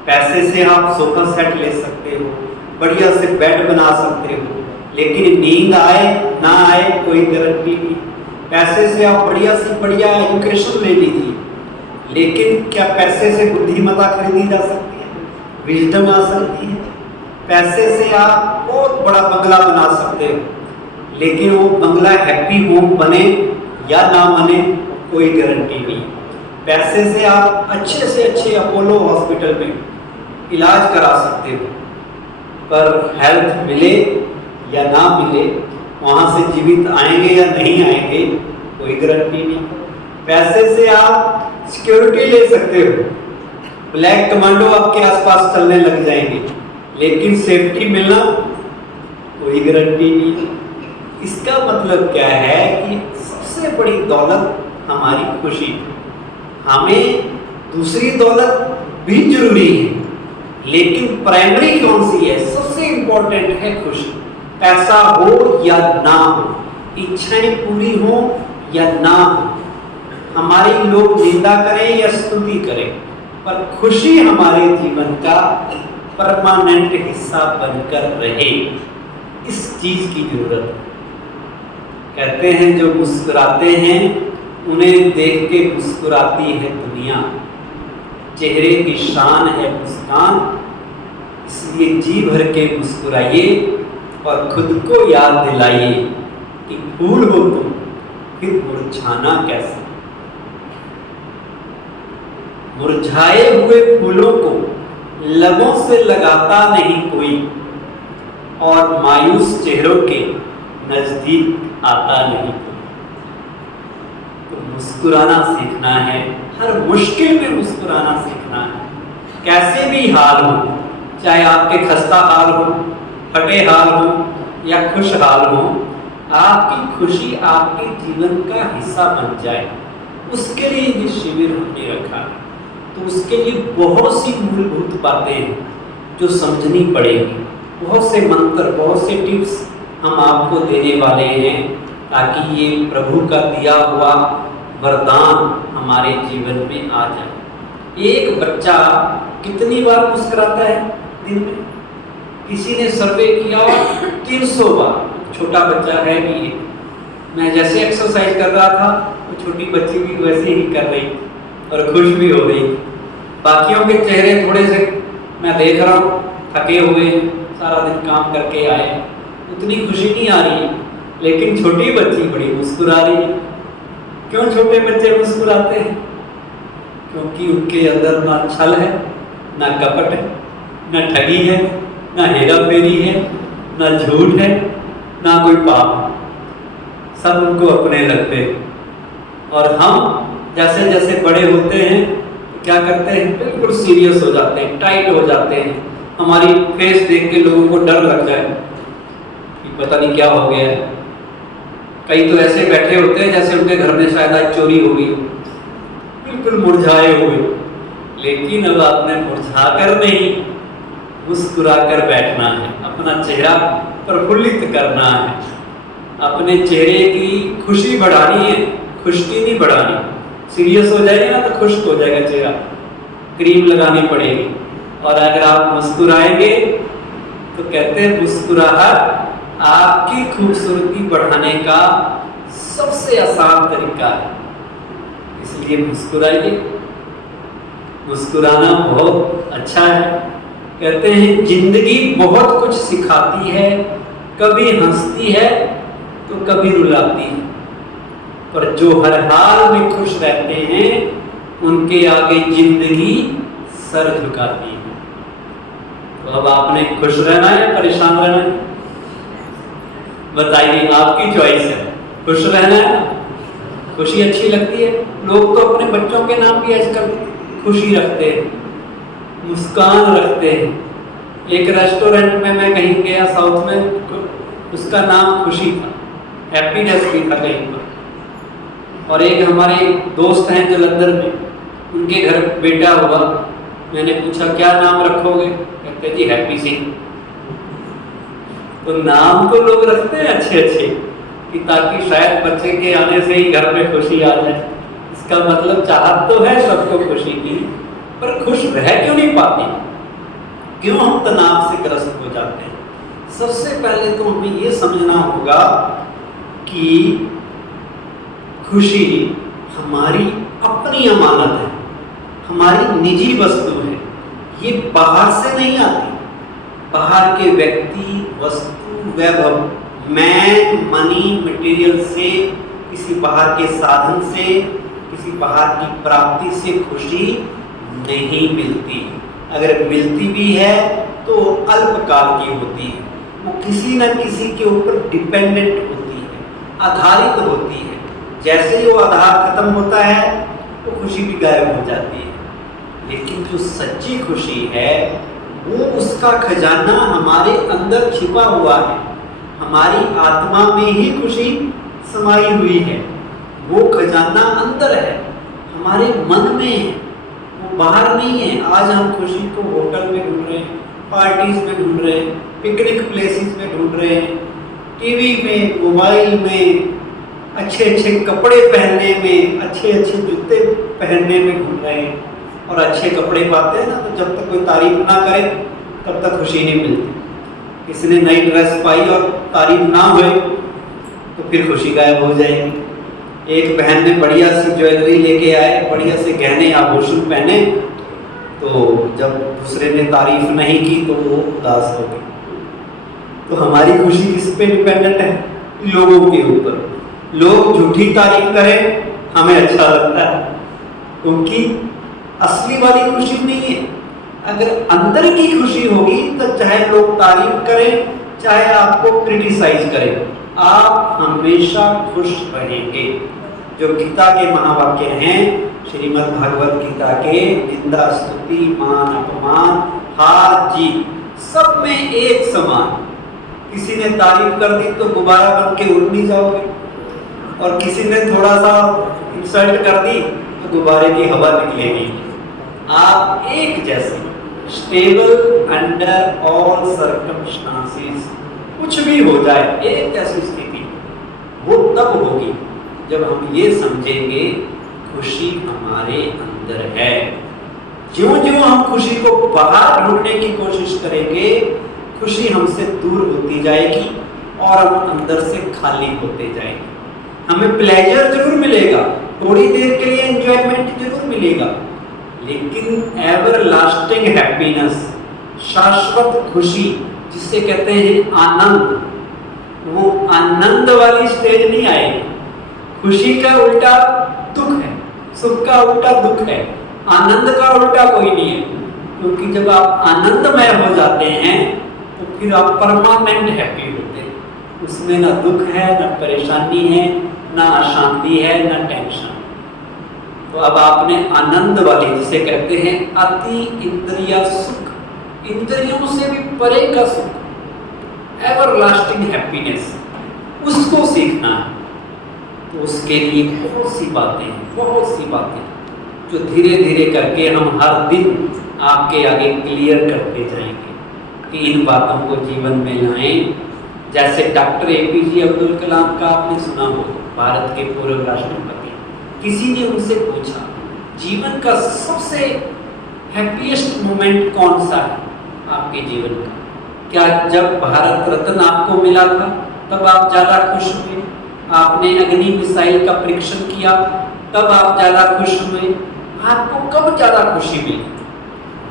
पैसे से आप सोफा सेट ले सकते हो, बढ़िया से बेड बना सकते हो, लेकिन नींद आए ना आए कोई गारंटी नहीं। पैसे से आप बढ़िया से बढ़िया एजुकेशन ले लीजिए, लेकिन क्या पैसे से बुद्धिमत्ता खरीदी जा सकती है, विजडम आ सकती है? पैसे से आप बहुत बड़ा बंगला बना सकते हो, लेकिन वो बंगला हैप्पी होम बने या ना बने कोई गारंटी नहीं। पैसे से आप अच्छे से अच्छे अपोलो हॉस्पिटल में इलाज करा सकते हो, पर हेल्थ मिले या ना मिले, वहाँ से जीवित आएंगे या नहीं आएंगे, कोई गारंटी नहीं। पैसे से आप सिक्योरिटी ले सकते हो, ब्लैक कमांडो आपके आसपास चलने लग जाएंगे, लेकिन सेफ्टी मिलना कोई गारंटी नहीं। इसका मतलब क्या है कि सबसे बड़ी दौलत हमारी खुशी। हमें दूसरी दौलत भी जरूरी है, लेकिन प्राइमरी कौन सी है, सबसे इंपॉर्टेंट है खुशी। पैसा हो या ना हो, इच्छाएं पूरी हो या ना हो, हमारी लोग निंदा करें या स्तुति करें, पर खुशी हमारे जीवन का परमानेंट हिस्सा बनकर रहे, इस चीज की जरूरत है। कहते हैं जो मुस्कुराते हैं उन्हें देख के मुस्कुराती है दुनिया, चेहरे की शान है मुस्कान, इसलिए जी भर के मुस्कुराइए और खुद को याद दिलाइए कि फूल हो तुम फिर मुरझाना कैसे। मुरझाए हुए फूलों को लबों से लगाता नहीं कोई, और मायूस चेहरों के नजदीक आता नहीं कोई। तो मुस्कुराना सीखना है, हर मुश्किल में मुस्कुराना सीखना है। कैसे भी हाल हो, चाहे आपके खस्ता हाल हो, फटे हाल हो या खुश हाल हो, आपकी खुशी आपके जीवन का हिस्सा बन जाए, उसके लिए ये शिविर हमने रखा है। तो उसके लिए बहुत सी मूलभूत बातें हैं जो समझनी पड़ेगी, बहुत से मंत्र, बहुत से टिप्स हम आपको देने वाले हैं, ताकि ये प्रभु का दिया हुआ वरदान हमारे जीवन में आ जाए। एक बच्चा कितनी बार मुस्कुराता है दिन में? किसी ने सर्वे किया 300 बार। छोटा बच्चा है भी ये। मैं जैसे एक्सरसाइज कर रहा था तो छोटी बच्ची भी वैसे ही कर रही और खुश भी हो रही। बाकियों के चेहरे थोड़े से मैं देख रहा हूँ थके हुए, सारा दिन काम करके आए, उतनी खुशी नहीं आ रही है, लेकिन छोटी बच्ची बड़ी मुस्कुरा रही है। क्यों छोटे बच्चे मुस्कुराते हैं? क्योंकि उनके अंदर ना छल है, ना कपट है, ना ठगी है, ना हेरा फेरी है, ना झूठ है, ना कोई पाप, सब उनको अपने लगते हैं। और हम जैसे जैसे बड़े होते हैं तो क्या करते हैं, बिल्कुल सीरियस हो जाते हैं, टाइट हो जाते हैं। हमारी फेस देख के लोगों को डर लगता है कि पता नहीं क्या हो गया है। कई तो ऐसे बैठे होते हैं जैसे उनके घर में शायद आज चोरी हो गई, बिल्कुल मुरझाए हुए। लेकिन अब आपने मुरझा कर नहीं, मुस्कुरा कर बैठना है, अपना चेहरा प्रफुल्लित करना है, अपने चेहरे की खुशी बढ़ानी है, खुश्की नहीं बढ़ानी। सीरियस हो जाएगा ना तो खुश्क हो जाएगा चेहरा, क्रीम लगानी पड़ेगी। और अगर आप मुस्कुराएंगे तो कहते हैं मुस्कुराहट आपकी खूबसूरती बढ़ाने का सबसे आसान तरीका है, इसलिए मुस्कुराइए। मुस्कुराना बहुत अच्छा है। कहते हैं जिंदगी बहुत कुछ सिखाती है, कभी हंसती है तो कभी रुलाती है, पर जो हर हाल में खुश रहते हैं उनके आगे जिंदगी सर झुकाती है। तो अब आपने खुश रहना है, परेशान रहना है? बताइए, आपकी चॉइस है। खुश रहना है, खुशी अच्छी लगती है। लोग तो अपने बच्चों के नाम भी आजकल खुशी रखते हैं, मुस्कान रखते हैं। एक रेस्टोरेंट में मैं कहीं गया साउथ में, उसका नाम खुशी था, हैप्पीनेस भी था कहीं पर। और एक हमारे दोस्त हैं जलंधर में, उनके घर बेटा हुआ, मैंने पूछा क्या नाम रखोगे? कहते जी हैप्पी सिंह। तो नाम तो लोग रखते हैं अच्छे अच्छे कि ताकि शायद बच्चे के आने से ही घर में खुशी आ जाए। इसका मतलब चाहत तो है सबको खुशी की, पर खुश रह क्यों नहीं पाते? क्यों हम तनाव से ग्रस्त हो जाते हैं? सबसे पहले तो हमें ये समझना होगा कि खुशी हमारी अपनी अमानत है, हमारी निजी वस्तु है, ये बाहर से नहीं आती। बाहर के व्यक्ति, वस्तु, वैभव, मैन, मनी, मटेरियल से, किसी बाहर के साधन से, किसी बाहर की प्राप्ति से खुशी नहीं मिलती। अगर मिलती भी है तो अल्पकाल की होती है, वो किसी न किसी के ऊपर डिपेंडेंट होती है, आधारित होती है। जैसे ही वो आधार खत्म होता है तो खुशी भी गायब हो जाती है। लेकिन जो सच्ची खुशी है वो उसका खजाना हमारे अंदर छिपा हुआ है, हमारी आत्मा में ही खुशी समाई हुई है। वो खजाना अंदर है, हमारे मन में है, वो बाहर नहीं है। आज हम खुशी को होटल में ढूंढ रहे हैं, पार्टीज में ढूंढ रहे हैं, पिकनिक प्लेसेस में ढूंढ रहे हैं, टीवी में, मोबाइल में, अच्छे अच्छे कपड़े पहनने में, अच्छे अच्छे जूते पहनने में ढूंढ रहे हैं। और अच्छे कपड़े पाते हैं ना, तो जब तक कोई तारीफ ना करे तब तक खुशी नहीं मिलती। किसी ने नई ड्रेस पाई और तारीफ ना हुए तो फिर खुशी गायब हो जाएगी। एक बहन ने बढ़िया सी ज्वेलरी लेके आए, बढ़िया से गहने आभूषण पहने, तो जब दूसरे ने तारीफ नहीं की तो वो उदास हो गई। तो हमारी खुशी किस पे डिपेंडेंट है? लोगों के ऊपर। लोग झूठी तारीफ करें हमें अच्छा लगता है, क्योंकि असली वाली खुशी नहीं है। अगर अंदर की खुशी होगी तो चाहे लोग तारीफ करें, चाहे आपको क्रिटिसाइज करें, आप हमेशा खुश रहेंगे। जो गीता के महावाक्य हैं, श्रीमद् भागवत गीता के, निंदा स्तुति मान अपमान हार जीत सब में एक समान। किसी ने तारीफ कर दी तो गुब्बारा बन के उड़ नहीं जाओगे, और किसी ने थोड़ा सा इंसल्ट कर दी तो गुब्बारे की हवा निकलेगी। आप एक जैसे स्टेबल अंडर ऑल सर्कमस्टांसेस, कुछ भी हो जाए एक जैसी स्थिति वो तब होगी जब हम ये समझेंगे खुशी हमारे अंदर है। ज्यों ज्यों हम खुशी को बाहर ढूंढने की कोशिश करेंगे, खुशी हमसे दूर होती जाएगी और हम अंदर से खाली होते जाएंगे। हमें प्लेजर जरूर मिलेगा, थोड़ी देर के लिए एंजॉयमेंट जरूर मिलेगा, लेकिन एवर लास्टिंग हैप्पीनेस, शाश्वत खुशी जिसे कहते हैं आनंद, वो आनंद वाली स्टेज नहीं आएगी। खुशी का उल्टा दुख है, सुख का उल्टा दुख है, आनंद का उल्टा कोई नहीं है। क्योंकि जब आप आनंदमय हो जाते हैं तो फिर आप परमानेंट हैप्पी होते हैं। उसमें ना दुख है, ना परेशानी है, ना अशांति है, ना टेंशन। तो अब आपने आनंद वाली, जिसे कहते हैं अति इंद्रिय सुख, इंद्रियों से भी परे का सुख, एवर लास्टिंग हैप्पीनेस, उसको सीखना है। तो उसके लिए बहुत सी बातें जो धीरे धीरे करके हम हर दिन आपके आगे क्लियर करते जाएंगे कि इन बातों को जीवन में लाएं। जैसे डॉक्टर APJ अब्दुल कलाम का आपने सुना हो, भारत के पूर्व राष्ट्रपति। किसी ने उनसे पूछा जीवन का सबसे हैप्पीएस्ट मोमेंट कौन सा है आपके जीवन का? क्या जब भारत रत्न आपको मिला था तब आप ज़्यादा खुश हुए? आपने अग्नि मिसाइल का परीक्षण किया तब आप ज़्यादा खुश हुए? आपको कब ज़्यादा खुशी मिली?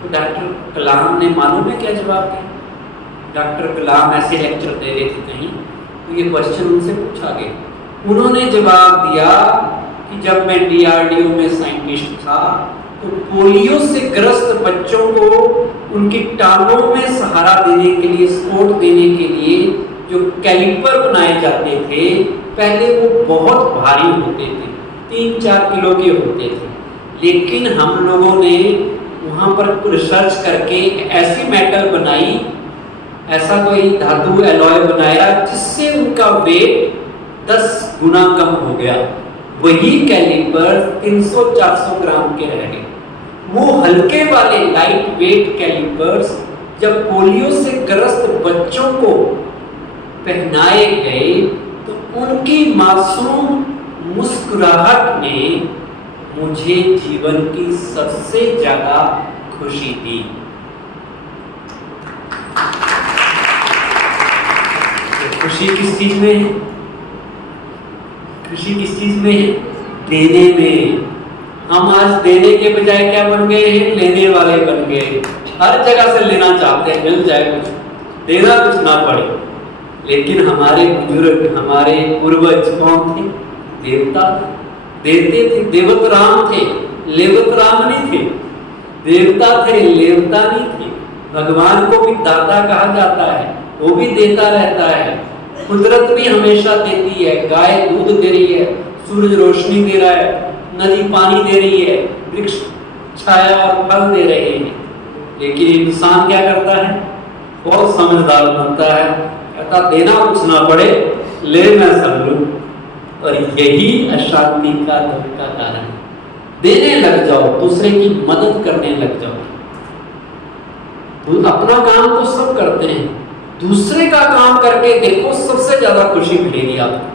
तो डॉक्टर कलाम ने मालूम है क्या जवाब दिया? डॉक्टर कलाम ऐसे लेक्चर दे रहे थे कहीं, तो ये क्वेश्चन उनसे पूछा गया। उन्होंने जवाब दिया कि जब मैं DRDO में साइंटिस्ट था तो पोलियो से ग्रस्त बच्चों को उनकी टांगों में सहारा देने के लिए, सपोर्ट देने के लिए जो कैलिपर बनाए जाते थे, पहले वो बहुत भारी होते थे, 3-4 किलो के होते थे। लेकिन हम लोगों ने वहाँ पर रिसर्च करके एक ऐसी मेटल बनाई, ऐसा कोई धातु एलॉय बनाया जिससे उनका वेट 10 गुना कम हो गया। वही कैलिपर 300-400 ग्राम के रह गए। वो हल्के वाले लाइट वेट कैलिपर्स जब पोलियो से ग्रस्त बच्चों को पहनाए गए तो उनकी मासूम मुस्कुराहट ने मुझे जीवन की सबसे ज्यादा खुशी दी। खुशी किस चीज में है? खुशी किस चीज में है? देने में। हम आज देने के बजाय क्या बन गए हैं? लेने वाले बन गए। हर जगह से लेना चाहते हैं, मिल जाए कुछ, देना कुछ ना पड़े। लेकिन हमारे बुजुर्ग, हमारे पूर्वज कौन थे? देवता देते थे, देवत राम थे, लेवत राम नहीं थे। देवता थे, लेवता नहीं थे। भगवान को भी दाता कहा जाता है, वो भी देता रहता है। कुदरत भी हमेशा देती है। गाय दूध दे रही है, सूरज रोशनी दे रहा है, नदी पानी दे रही है, वृक्ष छाया और फल दे रहे हैं। लेकिन इंसान क्या करता है? बहुत समझदार बनता है, कहता देना कुछ ना पड़े, ले मैं सब लूं। और यही अशांति का दुख का कारण है। देने लग जाओ, दूसरे की मदद करने लग जाओ। तो अपना काम तो सब करते हैं, दूसरे का काम करके देखो, सबसे ज्यादा खुशी मिलेगी आपको।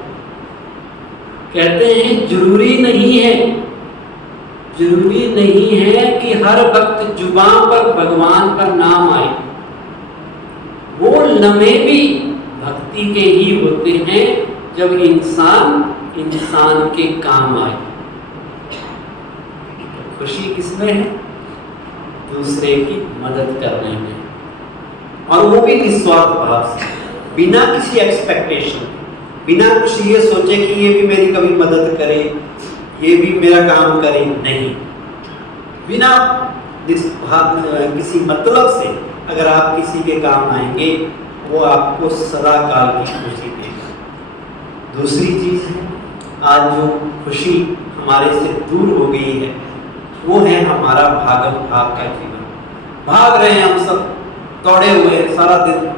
कहते हैं जरूरी नहीं है कि हर वक्त जुबान पर भगवान का नाम आए। वो लम्हे भी भक्ति के ही होते हैं जब इंसान के काम आए। खुशी किसमें है? दूसरे की मदद करने में, और वो भी निस्वार्थ भाव से, बिना किसी एक्सपेक्टेशन, बिना कुछ ये सोचे कि ये भी मेरी कभी मदद करे, ये भी मेरा काम करे, नहीं। बिना किसी मतलब से अगर आप किसी के काम आएंगे, वो आपको सदा काल की खुशी देगा। दूसरी चीज है, आज जो खुशी हमारे से दूर हो गई है, वो है हमारा भागम भाग का जीवन। भाग रहे हैं हम सब, दौड़े हुए, सारा दिन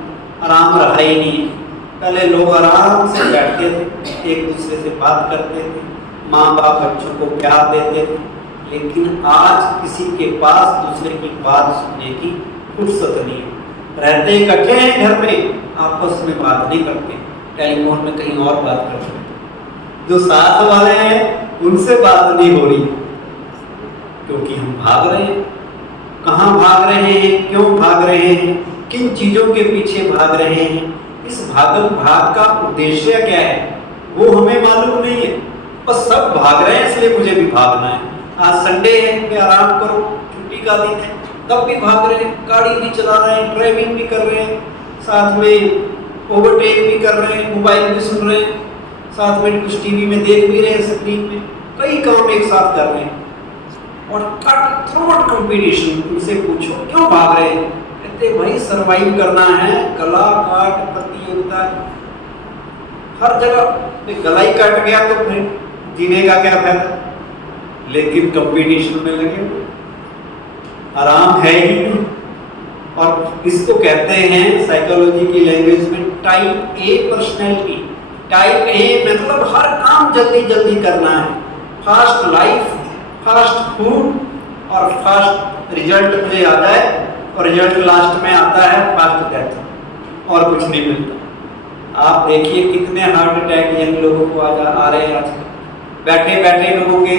आराम रहा ही नहीं। पहले लोग आराम से बैठते थे, एक दूसरे से बात करते थे, माँ बाप बच्चों को प्यार देते थे। लेकिन आज किसी के पास दूसरे की बात सुनने की फुर्सत नहीं है। रहते इकट्ठे हैं घर में, आपस में बात नहीं करते, टेलीफोन में कहीं और बात करते हैं। जो साथ वाले हैं उनसे बात नहीं हो रही, क्योंकि हम भाग रहे हैं। कहाँ भाग रहे हैं, क्यों भाग रहे हैं, किन चीजों के पीछे भाग रहे हैं, इस भागम भाग का उद्देश्य क्या है, वो हमें मालूम नहीं है। बस सब भाग रहे हैं, इसलिए मुझे भी भागना है। आज संडे है कि आराम करो, छुट्टी का दिन है, तब भी भाग रहे हैं, गाड़ी भी चला रहे हैं, ड्राइविंग भी कर रहे हैं, साथ में ओवरटेक भी कर रहे हैं, मोबाइल भी सुन रहे हैं, साथ में कुछ टीवी में देख भी रहे हैं, स्क्रीन में, कई काम एक साथ कर रहे हैं। और कट थ्रोट कंपटीशन, उनसे पूछो क्यों भाग रहे हैं, कहते भाई सरवाइव करना है, गला काट प्रतियोगिता हर जगह। गला ही कट गया तो फिर जीने का क्या फायदा। लेकिन कंपटीशन में लगे, आराम है ही नहीं। और इसको कहते हैं साइकोलॉजी की लैंग्वेज में type A personality. Type A मतलब हर काम जल्दी जल्दी करना है, फास्ट लाइफ, फास्ट फूड और फास्ट रिजल्ट मुझे आ जाए, और रिजल्ट लास्ट में आता है फास्ट डेथ, और कुछ नहीं मिलता। आप देखिए कितने हार्ट अटैक यंग लोगों को आ रहे हैं आजकल। बैठे बैठे लोगों के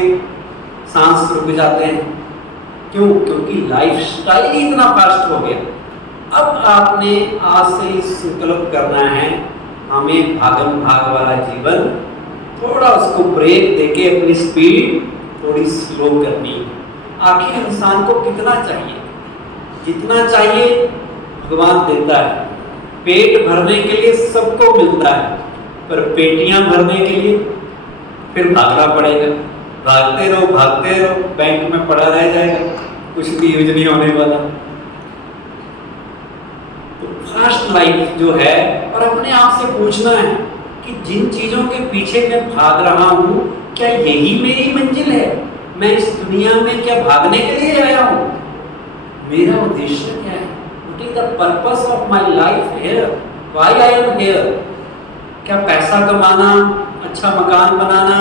सांस रुक जाते हैं, क्यों? क्योंकि लाइफस्टाइल ही इतना फास्ट हो गया। अब आपने आज से ही संकल्प करना है, हमें भागम भाग वाला जीवन थोड़ा उसको ब्रेक देके अपनी स्पीड थोड़ी स्लो करनी है। आखिर इंसान को कितना चाहिए? जितना चाहिए भगवान देता है। पेट भरने के लिए सबको मिलता है, पर पेटियां भरने के लिए फिर भागना पड़ेगा। भागते रहो, बैंक में पड़ा रह जाएगा, कुछ भी यूज नहीं होने वाला। तो फास्ट लाइफ जो है, और अपने आप से पूछना है कि जिन चीजों के पीछे मैं भाग रहा हूँ, क्या यही मेरी मंजिल है? मैं इस दुनिया में क्या भागने के लिए आया हूँ? मेरा उद्देश्य क्या है? What is the purpose of my life here? Why I am here? क्या पैसा कमाना, अच्छा मकान बनाना,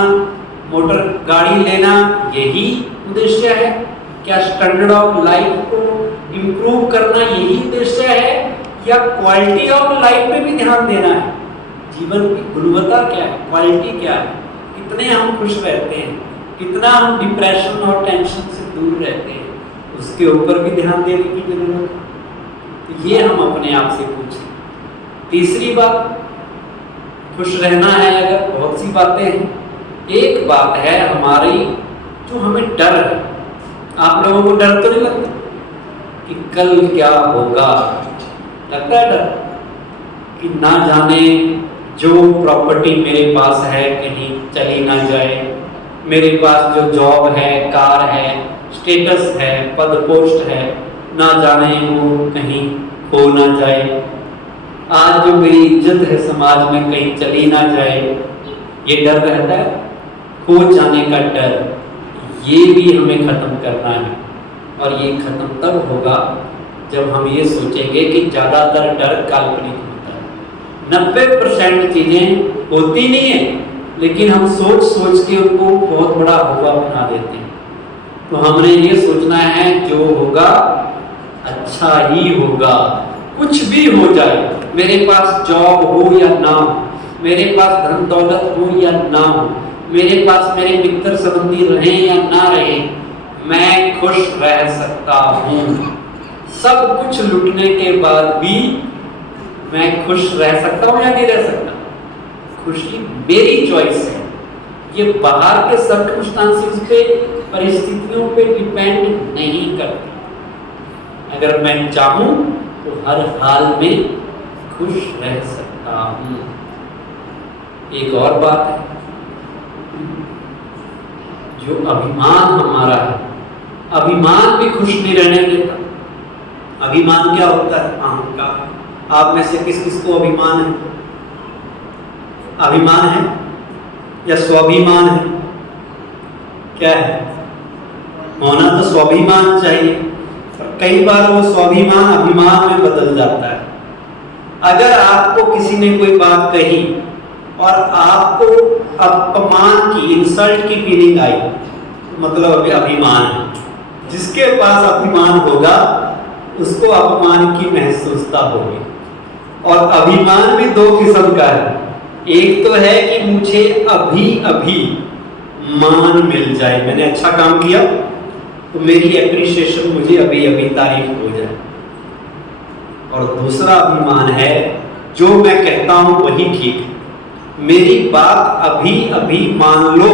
मोटर गाड़ी लेना, यही उद्देश्य है? क्या स्टैंडर्ड ऑफ लाइफ को इम्प्रूव करना यही उद्देश्य है, या क्वालिटी ऑफ लाइफ पे भी ध्यान देना है? जीवन की गुणवत्ता क्या है, क्वालिटी क्या है, कितने हम खुश रहते हैं, कितना हम डिप्रेशन और टेंशन से दूर रहते हैं, उसके ऊपर भी ध्यान देने की जरूरत है। तो ये हम अपने आप से पूछें। तीसरी बात, खुश रहना है अगर, बहुत सी बातें हैं। एक बात है हमारी जो हमें डर है। आप लोगों को डर तो नहीं लगता कि कल क्या होगा? लगता है डर कि ना जाने जो प्रॉपर्टी मेरे पास है कहीं चली ना जाए, मेरे पास जो जॉब है, कार है, स्टेटस है, पद पोस्ट है, ना जाने वो कहीं खो ना जाए। आज जो मेरी इज्जत है समाज में कहीं चली ना जाए, ये डर रहता है। खो जाने का डर, ये भी हमें खत्म करना है। और ये खत्म तब होगा जब हम ये सोचेंगे कि ज़्यादातर डर काल्पनिक होता है। 90% चीज़ें होती नहीं है, लेकिन हम सोच सोच के उनको बहुत बड़ा हुआ बना देते हैं। तो हमने ये सोचना है जो होगा अच्छा ही होगा, कुछ भी हो जाए, मेरे पास जॉब हो या ना हो, मेरे पास धन दौलत हो या ना हो, मेरे पास मेरे मित्र संबंधी रहे या ना रहे, मैं खुश रह सकता हूँ। सब कुछ लुटने के बाद भी मैं खुश रह सकता हूँ या नहीं रह सकता? खुशी मेरी चॉइस है, ये बाहर के सर्कमस्टांसेस पे, परिस्थितियों पे डिपेंड नहीं करती। अगर मैं चाहूँ तो हर हाल में खुश रह सकता हूँ। एक और बात है, जो अभिमान हमारा है, अभिमान भी खुश नहीं रहने देता। अभिमान क्या होता है? अहंकार। आप में से किस किस को अभिमान है? अभिमान है या स्वाभिमान है? क्या है? होना तो स्वाभिमान चाहिए, पर कई बार वो स्वाभिमान अभिमान में बदल जाता है। अगर आपको किसी ने कोई बात कही और आपको अपमान की, इंसल्ट की फीलिंग आई, तो मतलब अभी अभिमान है। जिसके पास अभिमान होगा उसको अपमान की महसूसता होगी। और अभिमान भी दो किस्म का है। एक तो है कि मुझे अभी अभी मान मिल जाए, मैंने अच्छा काम किया तो मेरी एप्रिसिएशन, मुझे अभी अभी तारीफ हो जाए। और दूसरा अभिमान है, जो मैं कहता हूं वही ठीक, मेरी बात अभी अभी मान लो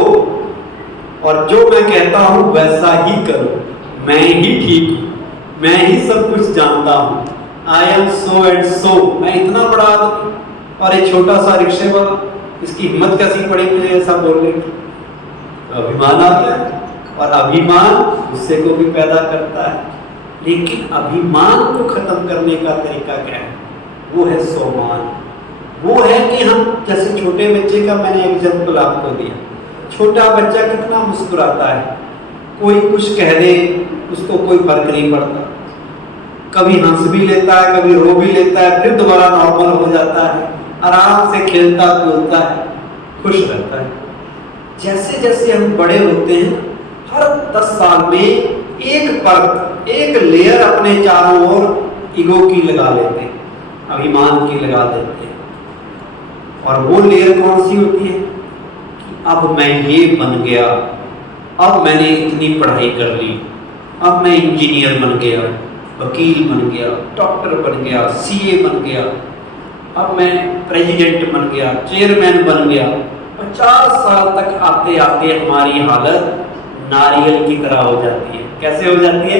और जो मैं कहता हूं वैसा ही करो, मैं ही ठीक हूं, मैं ही सब कुछ जानता हूं, I am so and so, मैं इतना बड़ा आदमी और एक छोटा सा रिक्शे वाला, इसकी हिम्मत कैसी पड़ी मुझे ऐसा बोलने की? तो अभिमान आता है, और अभिमान गुस्से को भी पैदा करता है। लेकिन अभिमान को खत्म करने का तरीका क्या है? वो है स्वमान। वो है कि हम, जैसे छोटे बच्चे का मैंने एग्जाम्पल आपको दिया, छोटा बच्चा कितना मुस्कुराता है, कोई कुछ कह दे उसको कोई फर्क नहीं पड़ता, कभी हंस भी लेता है, कभी रो भी लेता है, फिर दोबारा नॉर्मल हो जाता है, आराम से खेलता कूदता है, खुश रहता है। जैसे जैसे हम बड़े होते हैं, हर 10 साल में एक परत, एक लेयर अपने चारों ओर ईगो की लगा लेते हैं, अभिमान की लगा देते हैं। और वो लेयर कौन सी होती है? कि अब मैं ये बन गया, अब मैंने इतनी पढ़ाई कर ली, अब मैं इंजीनियर बन गया, वकील बन गया, डॉक्टर बन गया, सीए बन गया, अब मैं प्रेसिडेंट बन गया, चेयरमैन बन गया। 50 साल तक आते आते हमारी हालत नारियल की तरह हो जाती है। कैसे हो जाती है?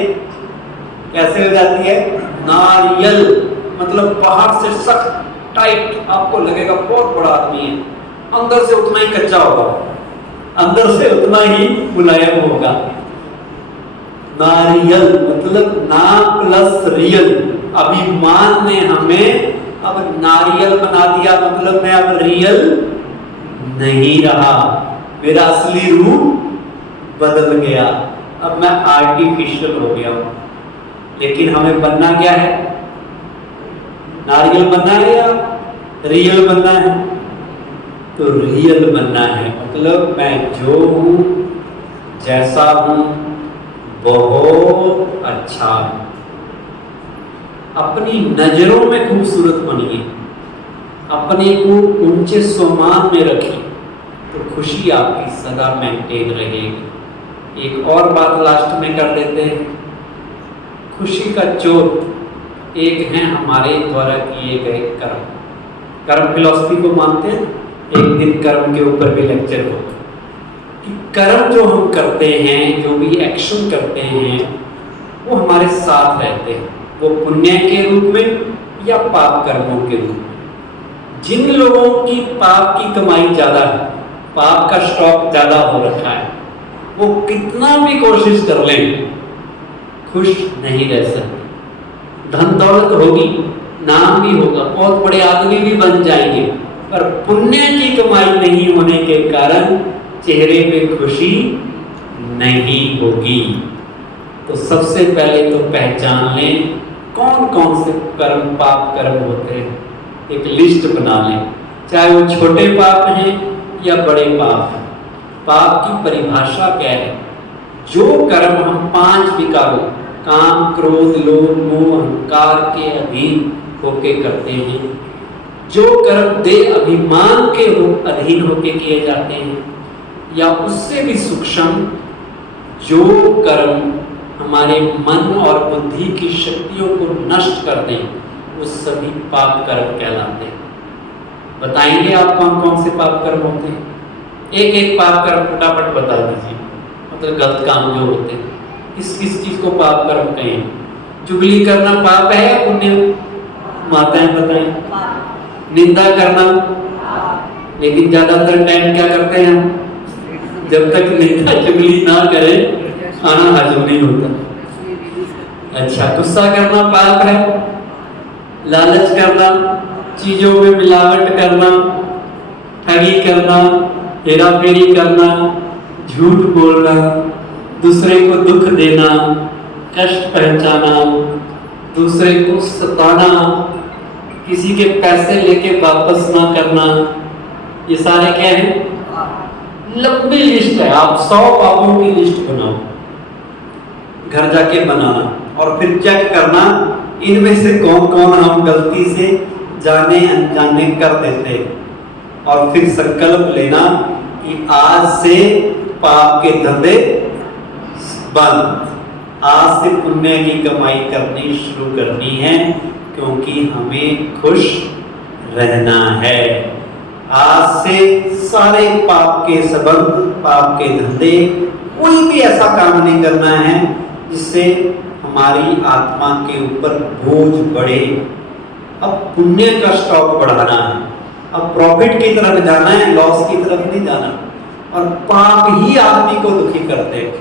कैसे हो जाती है? नारियल, मतलब बाहर से सख्त टाइट, आपको लगेगा बहुत बड़ा आदमी है, अंदर से उतना ही कच्चा होगा, अंदर से उतना ही मुलायम होगा। नारियल मतलब ना प्लस रियल। अभिमान ने हमें अब नारियल बना दिया, मतलब मैं अब रियल नहीं रहा, मेरा असली रूप बदल गया, अब मैं आर्टिफिशियल हो गया हूं। लेकिन हमें बनना क्या है? नारियल बनना है या रियल बनना है? तो रियल बनना है, मतलब मैं जो हूं, जैसा हूं, बहुत अच्छा है। अपनी नजरों में खूबसूरत बनिए, अपने को ऊंचे स्वमान में रखिए, तो खुशी आपकी सदा मेंटेन रहेगी। एक और बात लास्ट में कर देते हैं। खुशी का चोर एक है हमारे द्वारा किए गए कर्म। कर्म फिलॉसफी को मानते हैं, एक दिन कर्म के ऊपर भी लेक्चर होगा कि कर्म जो हम करते हैं, जो भी एक्शन करते हैं, वो हमारे साथ रहते हैं, वो पुण्य के रूप में या पाप कर्मों के रूप में। जिन लोगों की पाप की कमाई ज्यादा है, पाप का स्टॉक ज्यादा हो रखा है, वो कितना भी कोशिश कर लें, खुश नहीं रह सकते। धन दौलत होगी, नाम भी होगा, बहुत बड़े आदमी भी बन जाएंगे, पर पुण्य की कमाई नहीं होने के कारण चेहरे पे खुशी नहीं होगी। तो सबसे पहले तो पहचान लें कौन कौन से कर्म पाप कर्म होते हैं, एक लिस्ट बना लें, चाहे वो छोटे पाप हैं या बड़े पाप हैं। पाप की परिभाषा क्या है? जो कर्म हम 5 विकारों काम क्रोध लोभ मोह अहंकार के अधीन होके करते हैं, जो कर्म देह अभिमान के अधीन होके किए जाते हैं, या उससे भी सूक्ष्म जो कर्म हमारे मन और बुद्धि की शक्तियों को नष्ट कर दें, वो सभी पाप कर्म कहलाते हैं। बताएंगे आप कौन कौन से पाप कर्म होते हैं? एक एक पाप कर्म फटाफट बता दीजिए, मतलब गलत काम जो होते हैं, किस किस चीज को पाप कर्म कहें? चुगली करना पाप है या पुण्य? माताएं बताएं। निंदा करना, लेकिन ज्यादातर टाइम क्या करते हैं हम? जब तक निंदा चुगली ना करें खाना हजम नहीं होता। अच्छा, गुस्सा करना पाप है, लालच करना, चीजों में मिलावट करना, ठगी करना, हेरा फेरी करना, झूठ बोलना, दूसरे को दुख देना, कष्ट पहुंचाना, दूसरे को सताना, किसी के पैसे लेके वापस ना करना, ये सारे क्या है? लंबी लिस्ट है। आप 100 पापों की लिस्ट बनाओ, घर जाके बनाना और फिर चेक करना इनमें से कौन कौन हम गलती से जाने अनजाने कर देते हैं, और फिर संकल्प लेना कि आज से पाप के धंधे बंद, आज से पुण्य की कमाई करनी शुरू करनी है, क्योंकि हमें खुश रहना है। आज से सारे पाप के संबंध, पाप के धंधे, कोई भी ऐसा काम नहीं करना है जिससे हमारी आत्मा के ऊपर बोझ बढ़े। अब पुण्य का स्टॉक बढ़ाना है, अब प्रॉफिट की तरफ जाना है, लॉस की तरफ नहीं जाना। और पाप ही आदमी को दुखी करते हैं,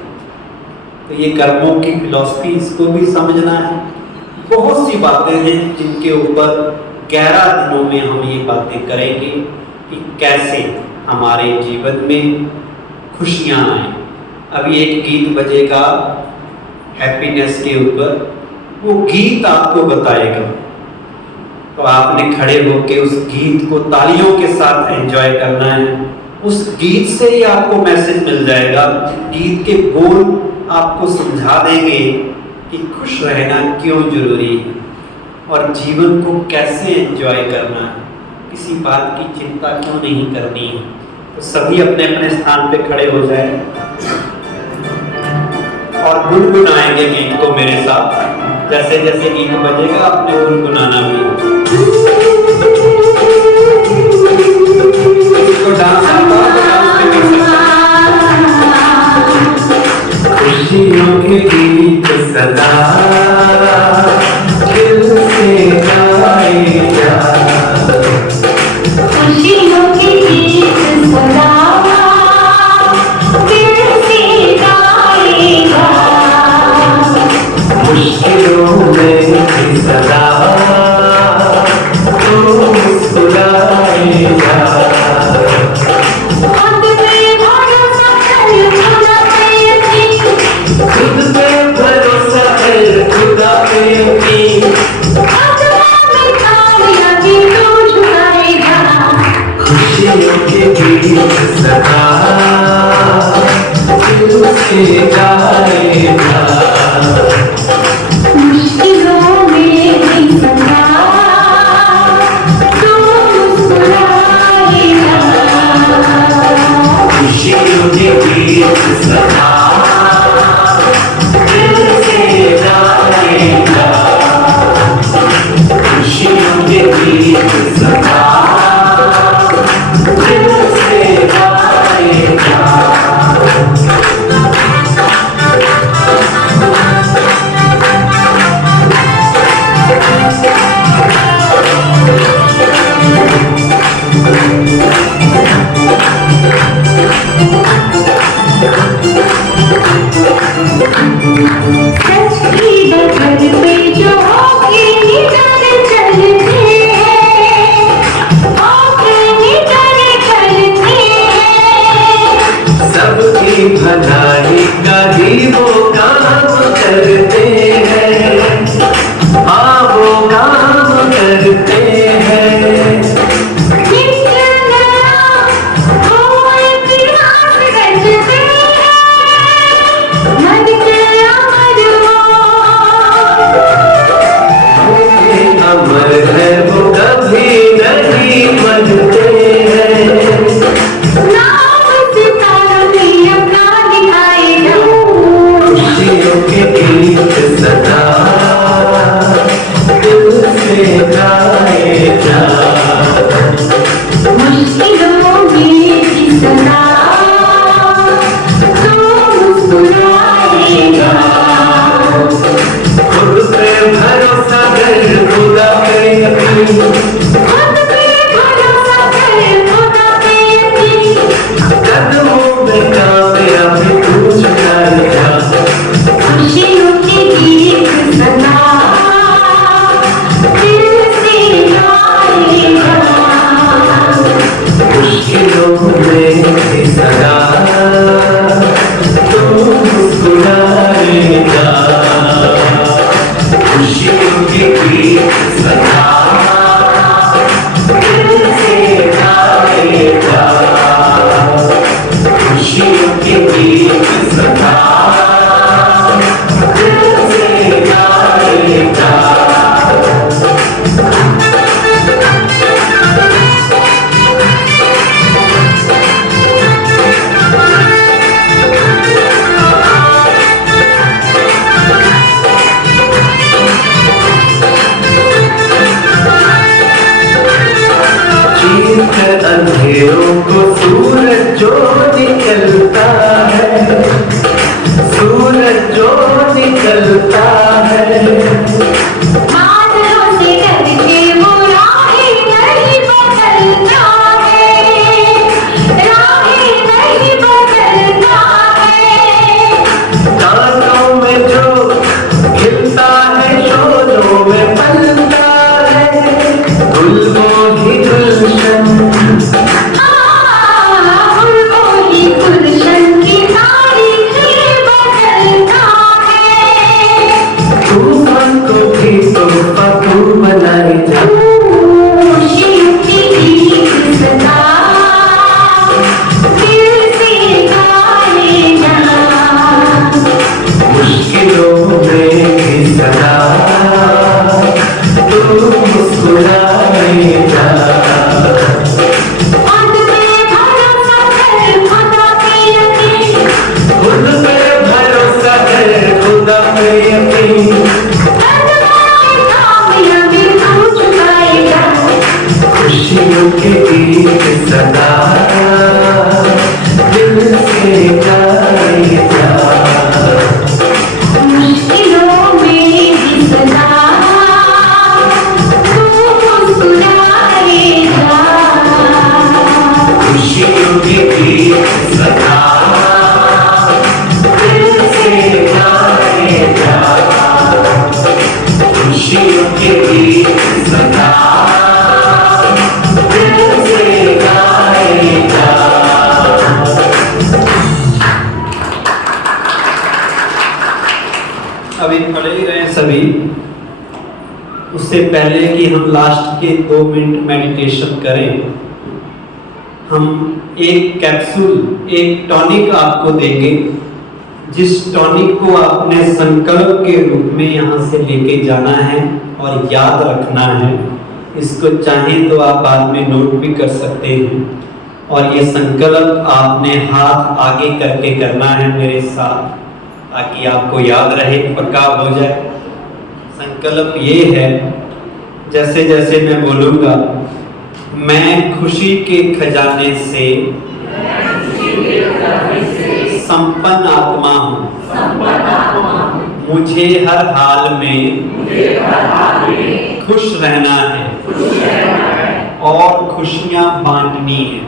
तो ये कर्मों की फिलॉसफी, इसको भी समझना है। बहुत सी बातें हैं जिनके ऊपर 11 दिनों में हम ये बातें करेंगे कि कैसे हमारे जीवन में खुशियां आए। अभी एक गीत बजेगा हैप्पीनेस के ऊपर, वो गीत आपको बताएगा, तो आपने खड़े होकर उस गीत को तालियों के साथ एंजॉय करना है। उस गीत से ही आपको मैसेज मिल जाएगा, गीत के बोल आपको समझा देंगे कि खुश रहना क्यों जरूरी है और जीवन को कैसे एंजॉय करना है, किसी बात की चिंता क्यों नहीं करनी है। तो सभी अपने अपने स्थान पे खड़े हो जाए और गुनगुनाएंगे गीत को मेरे साथ। जैसे जैसे गीत बजेगा अपने गुनगुनाना भी। इसको डांस आता है तो डांस भी कर सकते हैं। खुशियों के गीत सदा दिल से गाएगा, खुशियों के गीत सदा दिल से गाएगा, मुश्किलों में भी सदा तो मुस्कुराएगा। खुद पे भरोसा कर खुदा पे यकीन, खुद पे भरोसा कर खुदा पे यकीन, आत्मा में कामयाबी तू झुकाएगा। खुशियों के गीत सदा दिल से गाएगा। मुश्किलों में भी सदा तू मुस्कुराएगा, खुशियों के गीत सदा दिल से गाएगा। खुशियों के गीत सदा दिल से गाएगा। सच की डगर पे जो आगे निडर चलते हैं, आगे निडर चलते हैं, मुस्कुराए जा, खुशियों के गीत सदा दिल से गाए जा, खुशियों के गीत सदा दिल से गाए जा। अंधेरों को सूरज जो निकलता है, सूरज जो निकलता है, बादलों से डरके वो राहें नहीं बदलता है, राहें नहीं बदलता है। तारों में जो खिलता है, शोरों में पलता है, गुलों की गुलशन, गुलशन की तारीखें बदलता है। तूफान को भी तोहफा तू बनाए जा, खुशियों की गीत सदा दिल से गाए जा, मुश्किलों में भी सदा तू मुस्कुराए जा। खुद पे भरोसा कर, खुदा पे यकीन, खुद पे भरोसा कर, खुदा पे यकीन, कामयाबी तू चुकाएगा। खुशियों के गीत सदा दिल से गाए जा, मुश्किलों में भी सदा तू मुस्कुराए जा, खुशियों के गीत सदा दिल से गाए जा, खुशियों के गीत सदा दिल से गाए जा। अभी खड़े ही रहे सभी। उससे पहले कि हम लास्ट के 2 मिनट मेडिटेशन करें, हम एक कैप्सूल, एक टॉनिक आपको देंगे, जिस टॉनिक को आपने संकल्प के रूप में यहाँ से लेके जाना है और याद रखना है। इसको चाहें तो आप बाद में नोट भी कर सकते हैं। और ये संकल्प आपने हाथ आगे करके करना है मेरे साथ, ताकि आपको याद रहे, पक्का हो जाए। संकल्प ये है, जैसे जैसे मैं बोलूँगा, मैं खुशी के खजाने से संपन्न आत्मा हूँ, मुझे हर हाल में खुश रहना है और खुशियाँ बांटनी है।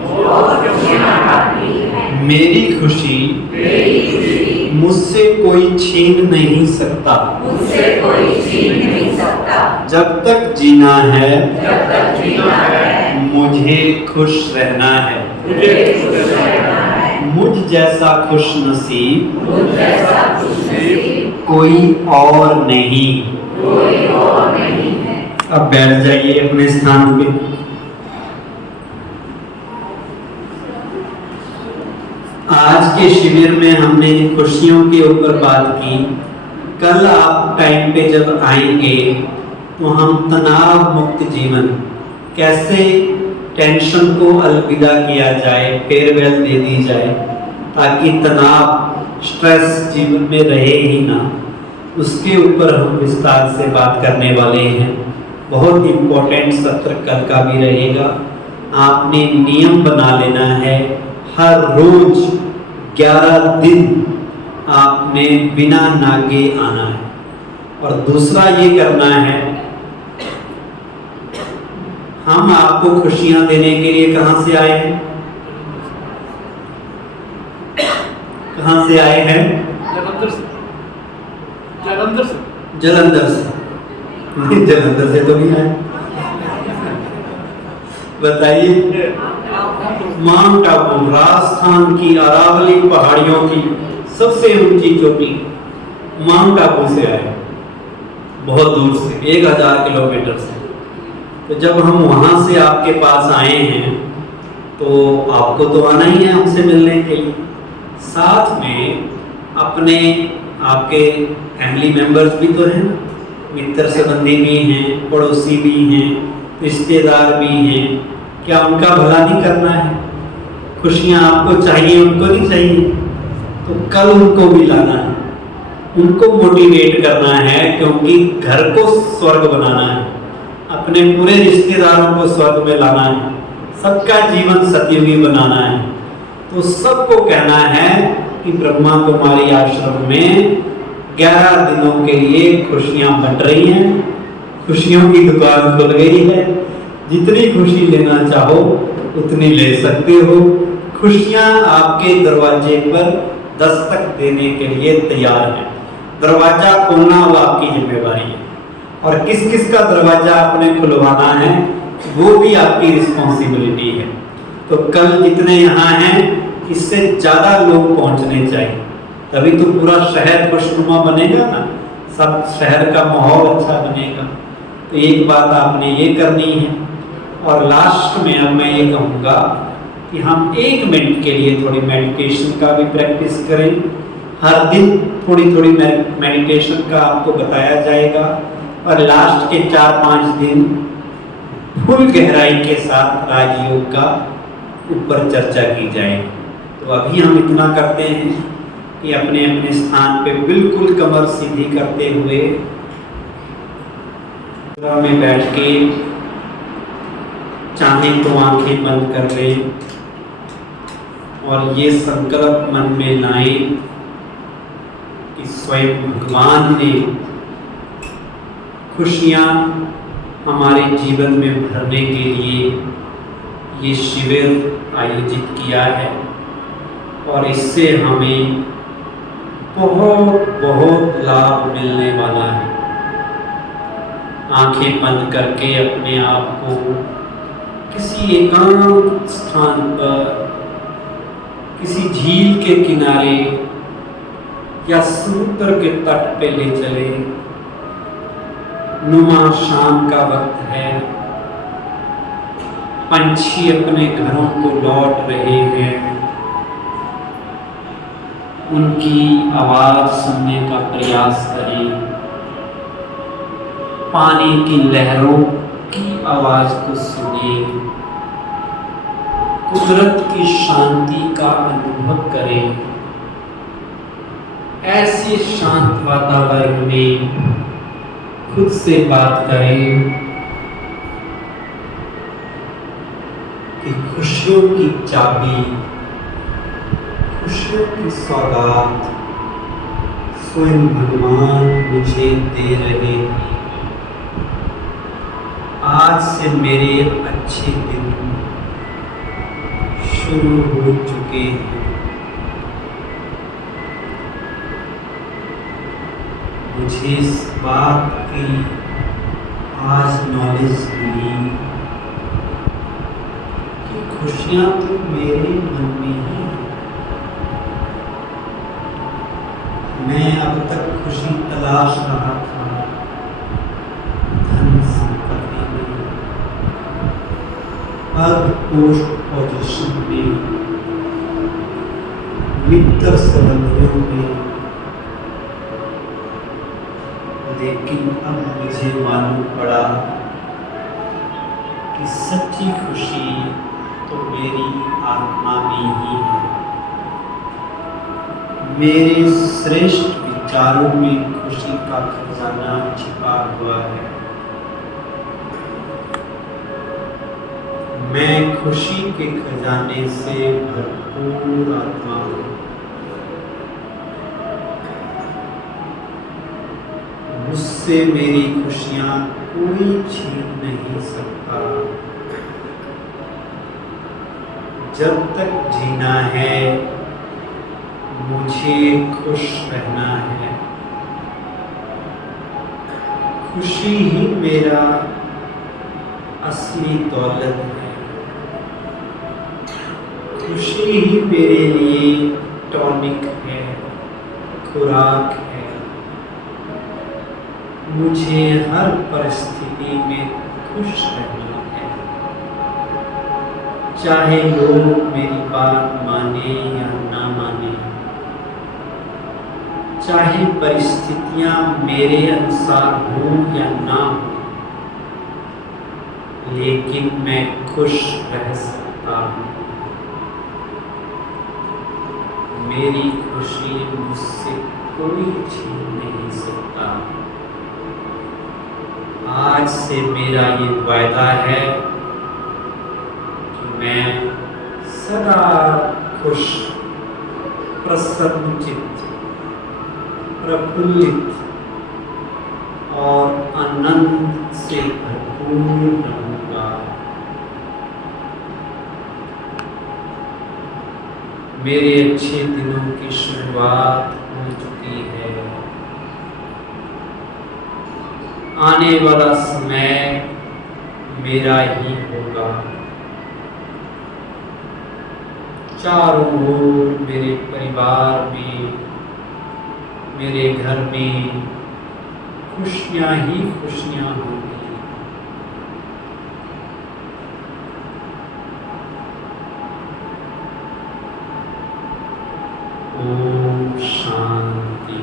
मेरी खुशी मुझसे कोई छीन नहीं सकता, जब तक जीना है मुझे खुश रहना है। मुझ जैसा खुश नसीब कोई और नहीं। अब बैठ जाइए अपने स्थान पे। आज के शिविर में हमने खुशियों के ऊपर बात की। कल आप टाइम पे जब आएंगे तो हम तनाव मुक्त जीवन, कैसे टेंशन को अलविदा किया जाए, फेयरवेल दे दी जाए, ताकि तनाव, स्ट्रेस जीवन में रहे ही ना, उसके ऊपर हम विस्तार से बात करने वाले हैं। बहुत इम्पोर्टेंट सत्र कल का भी रहेगा। आपने नियम बना लेना है, हर रोज 11 दिन आपने बिना नागे आना है। और दूसरा ये करना है, हम आपको खुशियां देने के लिए कहां से आए हैं? कहां से आए हैं? जलंधर से। नहीं, जलंधर से तो नहीं आए। बताइए। माउंट आबू, राजस्थान की अरावली पहाड़ियों की सबसे ऊंची चोटी माउंट आबू से आए, बहुत दूर से, 1000 किलोमीटर से। तो जब हम वहाँ से आपके पास आए हैं तो आपको तो आना ही है हमसे मिलने के लिए, साथ में अपने आपके फैमिली मेंबर्स भी तो हैं, मित्र संबंधी भी हैं, पड़ोसी भी हैं, रिश्तेदार भी हैं। क्या उनका भला नहीं करना है? खुशियाँ आपको चाहिए, उनको नहीं चाहिए? तो कल उनको भी लाना है, उनको मोटिवेट करना है, क्योंकि घर को स्वर्ग बनाना है, अपने पूरे रिश्तेदारों को स्वर्ग में लाना है, सबका जीवन सतयुगी बनाना है। तो सबको कहना है कि ब्रह्मा कुमारी आश्रम में 11 दिनों के लिए खुशियां बंट रही हैं, खुशियों की दुकान खुल गई है, जितनी खुशी लेना चाहो उतनी ले सकते हो। खुशियां आपके दरवाजे पर दस्तक देने के लिए तैयार है। दरवाजा खोलना वो आपकी जिम्मेवारी है, और किस किस का दरवाजा आपने खुलवाना है वो भी आपकी रिस्पॉन्सिबिलिटी है। तो कल जितने यहाँ हैं इससे ज़्यादा लोग पहुँचने चाहिए, तभी तो पूरा शहर खुशनुमा बनेगा ना, सब शहर का माहौल अच्छा बनेगा। तो एक बात आपने ये करनी है। और लास्ट में अब मैं ये कहूँगा कि हम 1 मिनट के लिए थोड़ी मेडिटेशन का भी प्रैक्टिस करें। हर दिन थोड़ी थोड़ी मेडिटेशन का आपको बताया जाएगा, और लास्ट के 4-5 दिन फुल गहराई के साथ राजयोग का ऊपर चर्चा की जाएगी। तो अभी हम इतना करते हैं कि अपने अपने स्थान पे बिल्कुल कमर सीधी करते हुए में बैठ के चाहे तो आंखें बंद कर लें, और ये संकल्प मन में लाएं कि स्वयं भगवान ने खुशियाँ हमारे जीवन में भरने के लिए ये शिविर आयोजित किया है, और इससे हमें बहुत बहुत लाभ मिलने वाला है। आंखें बंद करके अपने आप को किसी एकांत स्थान पर, किसी झील के किनारे या समुद्र के तट पे ले चले। नुमा शाम का वक्त है, पंछी अपने घरों को लौट रहे हैं, उनकी आवाज सुनने का प्रयास करें। पानी की लहरों की आवाज को सुने, कुदरत की शांति का अनुभव करें। ऐसे शांत वातावरण में खुद से बात करें कि खुशियों की चाबी, खुशियों की सौगात स्वयं भगवान मुझे दे रहे हैं। आज से मेरे अच्छे दिन शुरू हो चुके हैं। मुझे इस बात की आज नॉलेज मिली कि खुशियाँ तो मेरे मन में हैं। मैं अब तक खुशी तलाश रहा था धन संपत्ति में, पद पोस्ट पोजीशन में, मित्र संबंधियों में, लेकिन अब मुझे मालूम पड़ा कि सच्ची खुशी तो मेरी आत्मा में ही है। मेरे श्रेष्ठ विचारों में खुशी का खजाना छिपा हुआ है। मैं खुशी के खजाने से भरपूर आत्मा हूँ। मुझसे मेरी खुशियाँ कोई छीन नहीं सकता। जब तक जीना है मुझे खुश रहना है। खुशी ही मेरा असली दौलत है। खुशी ही मेरे लिए टॉनिक है। खुराक है। मुझे हर परिस्थिति में खुश रहना है, चाहे लोग मेरी बात माने या ना माने, चाहे परिस्थितियां मेरे अनुसार हों या ना हो, लेकिन मैं खुश रह सकता हूँ। मेरी खुशी मुझसे कोई छीन नहीं सकता। आज से मेरा ये वायदा है कि मैं सदा खुश, प्रसन्नचित्त, प्रफुल्लित और आनंद से भरपूर रहूंगा। मेरे अच्छे दिनों की शुरुआत हो चुकी है। आने वाला समय मेरा ही होगा। चारों ओर मेरे परिवार में, मेरे घर में खुशियां ही खुशियां होंगी। ओम शांति।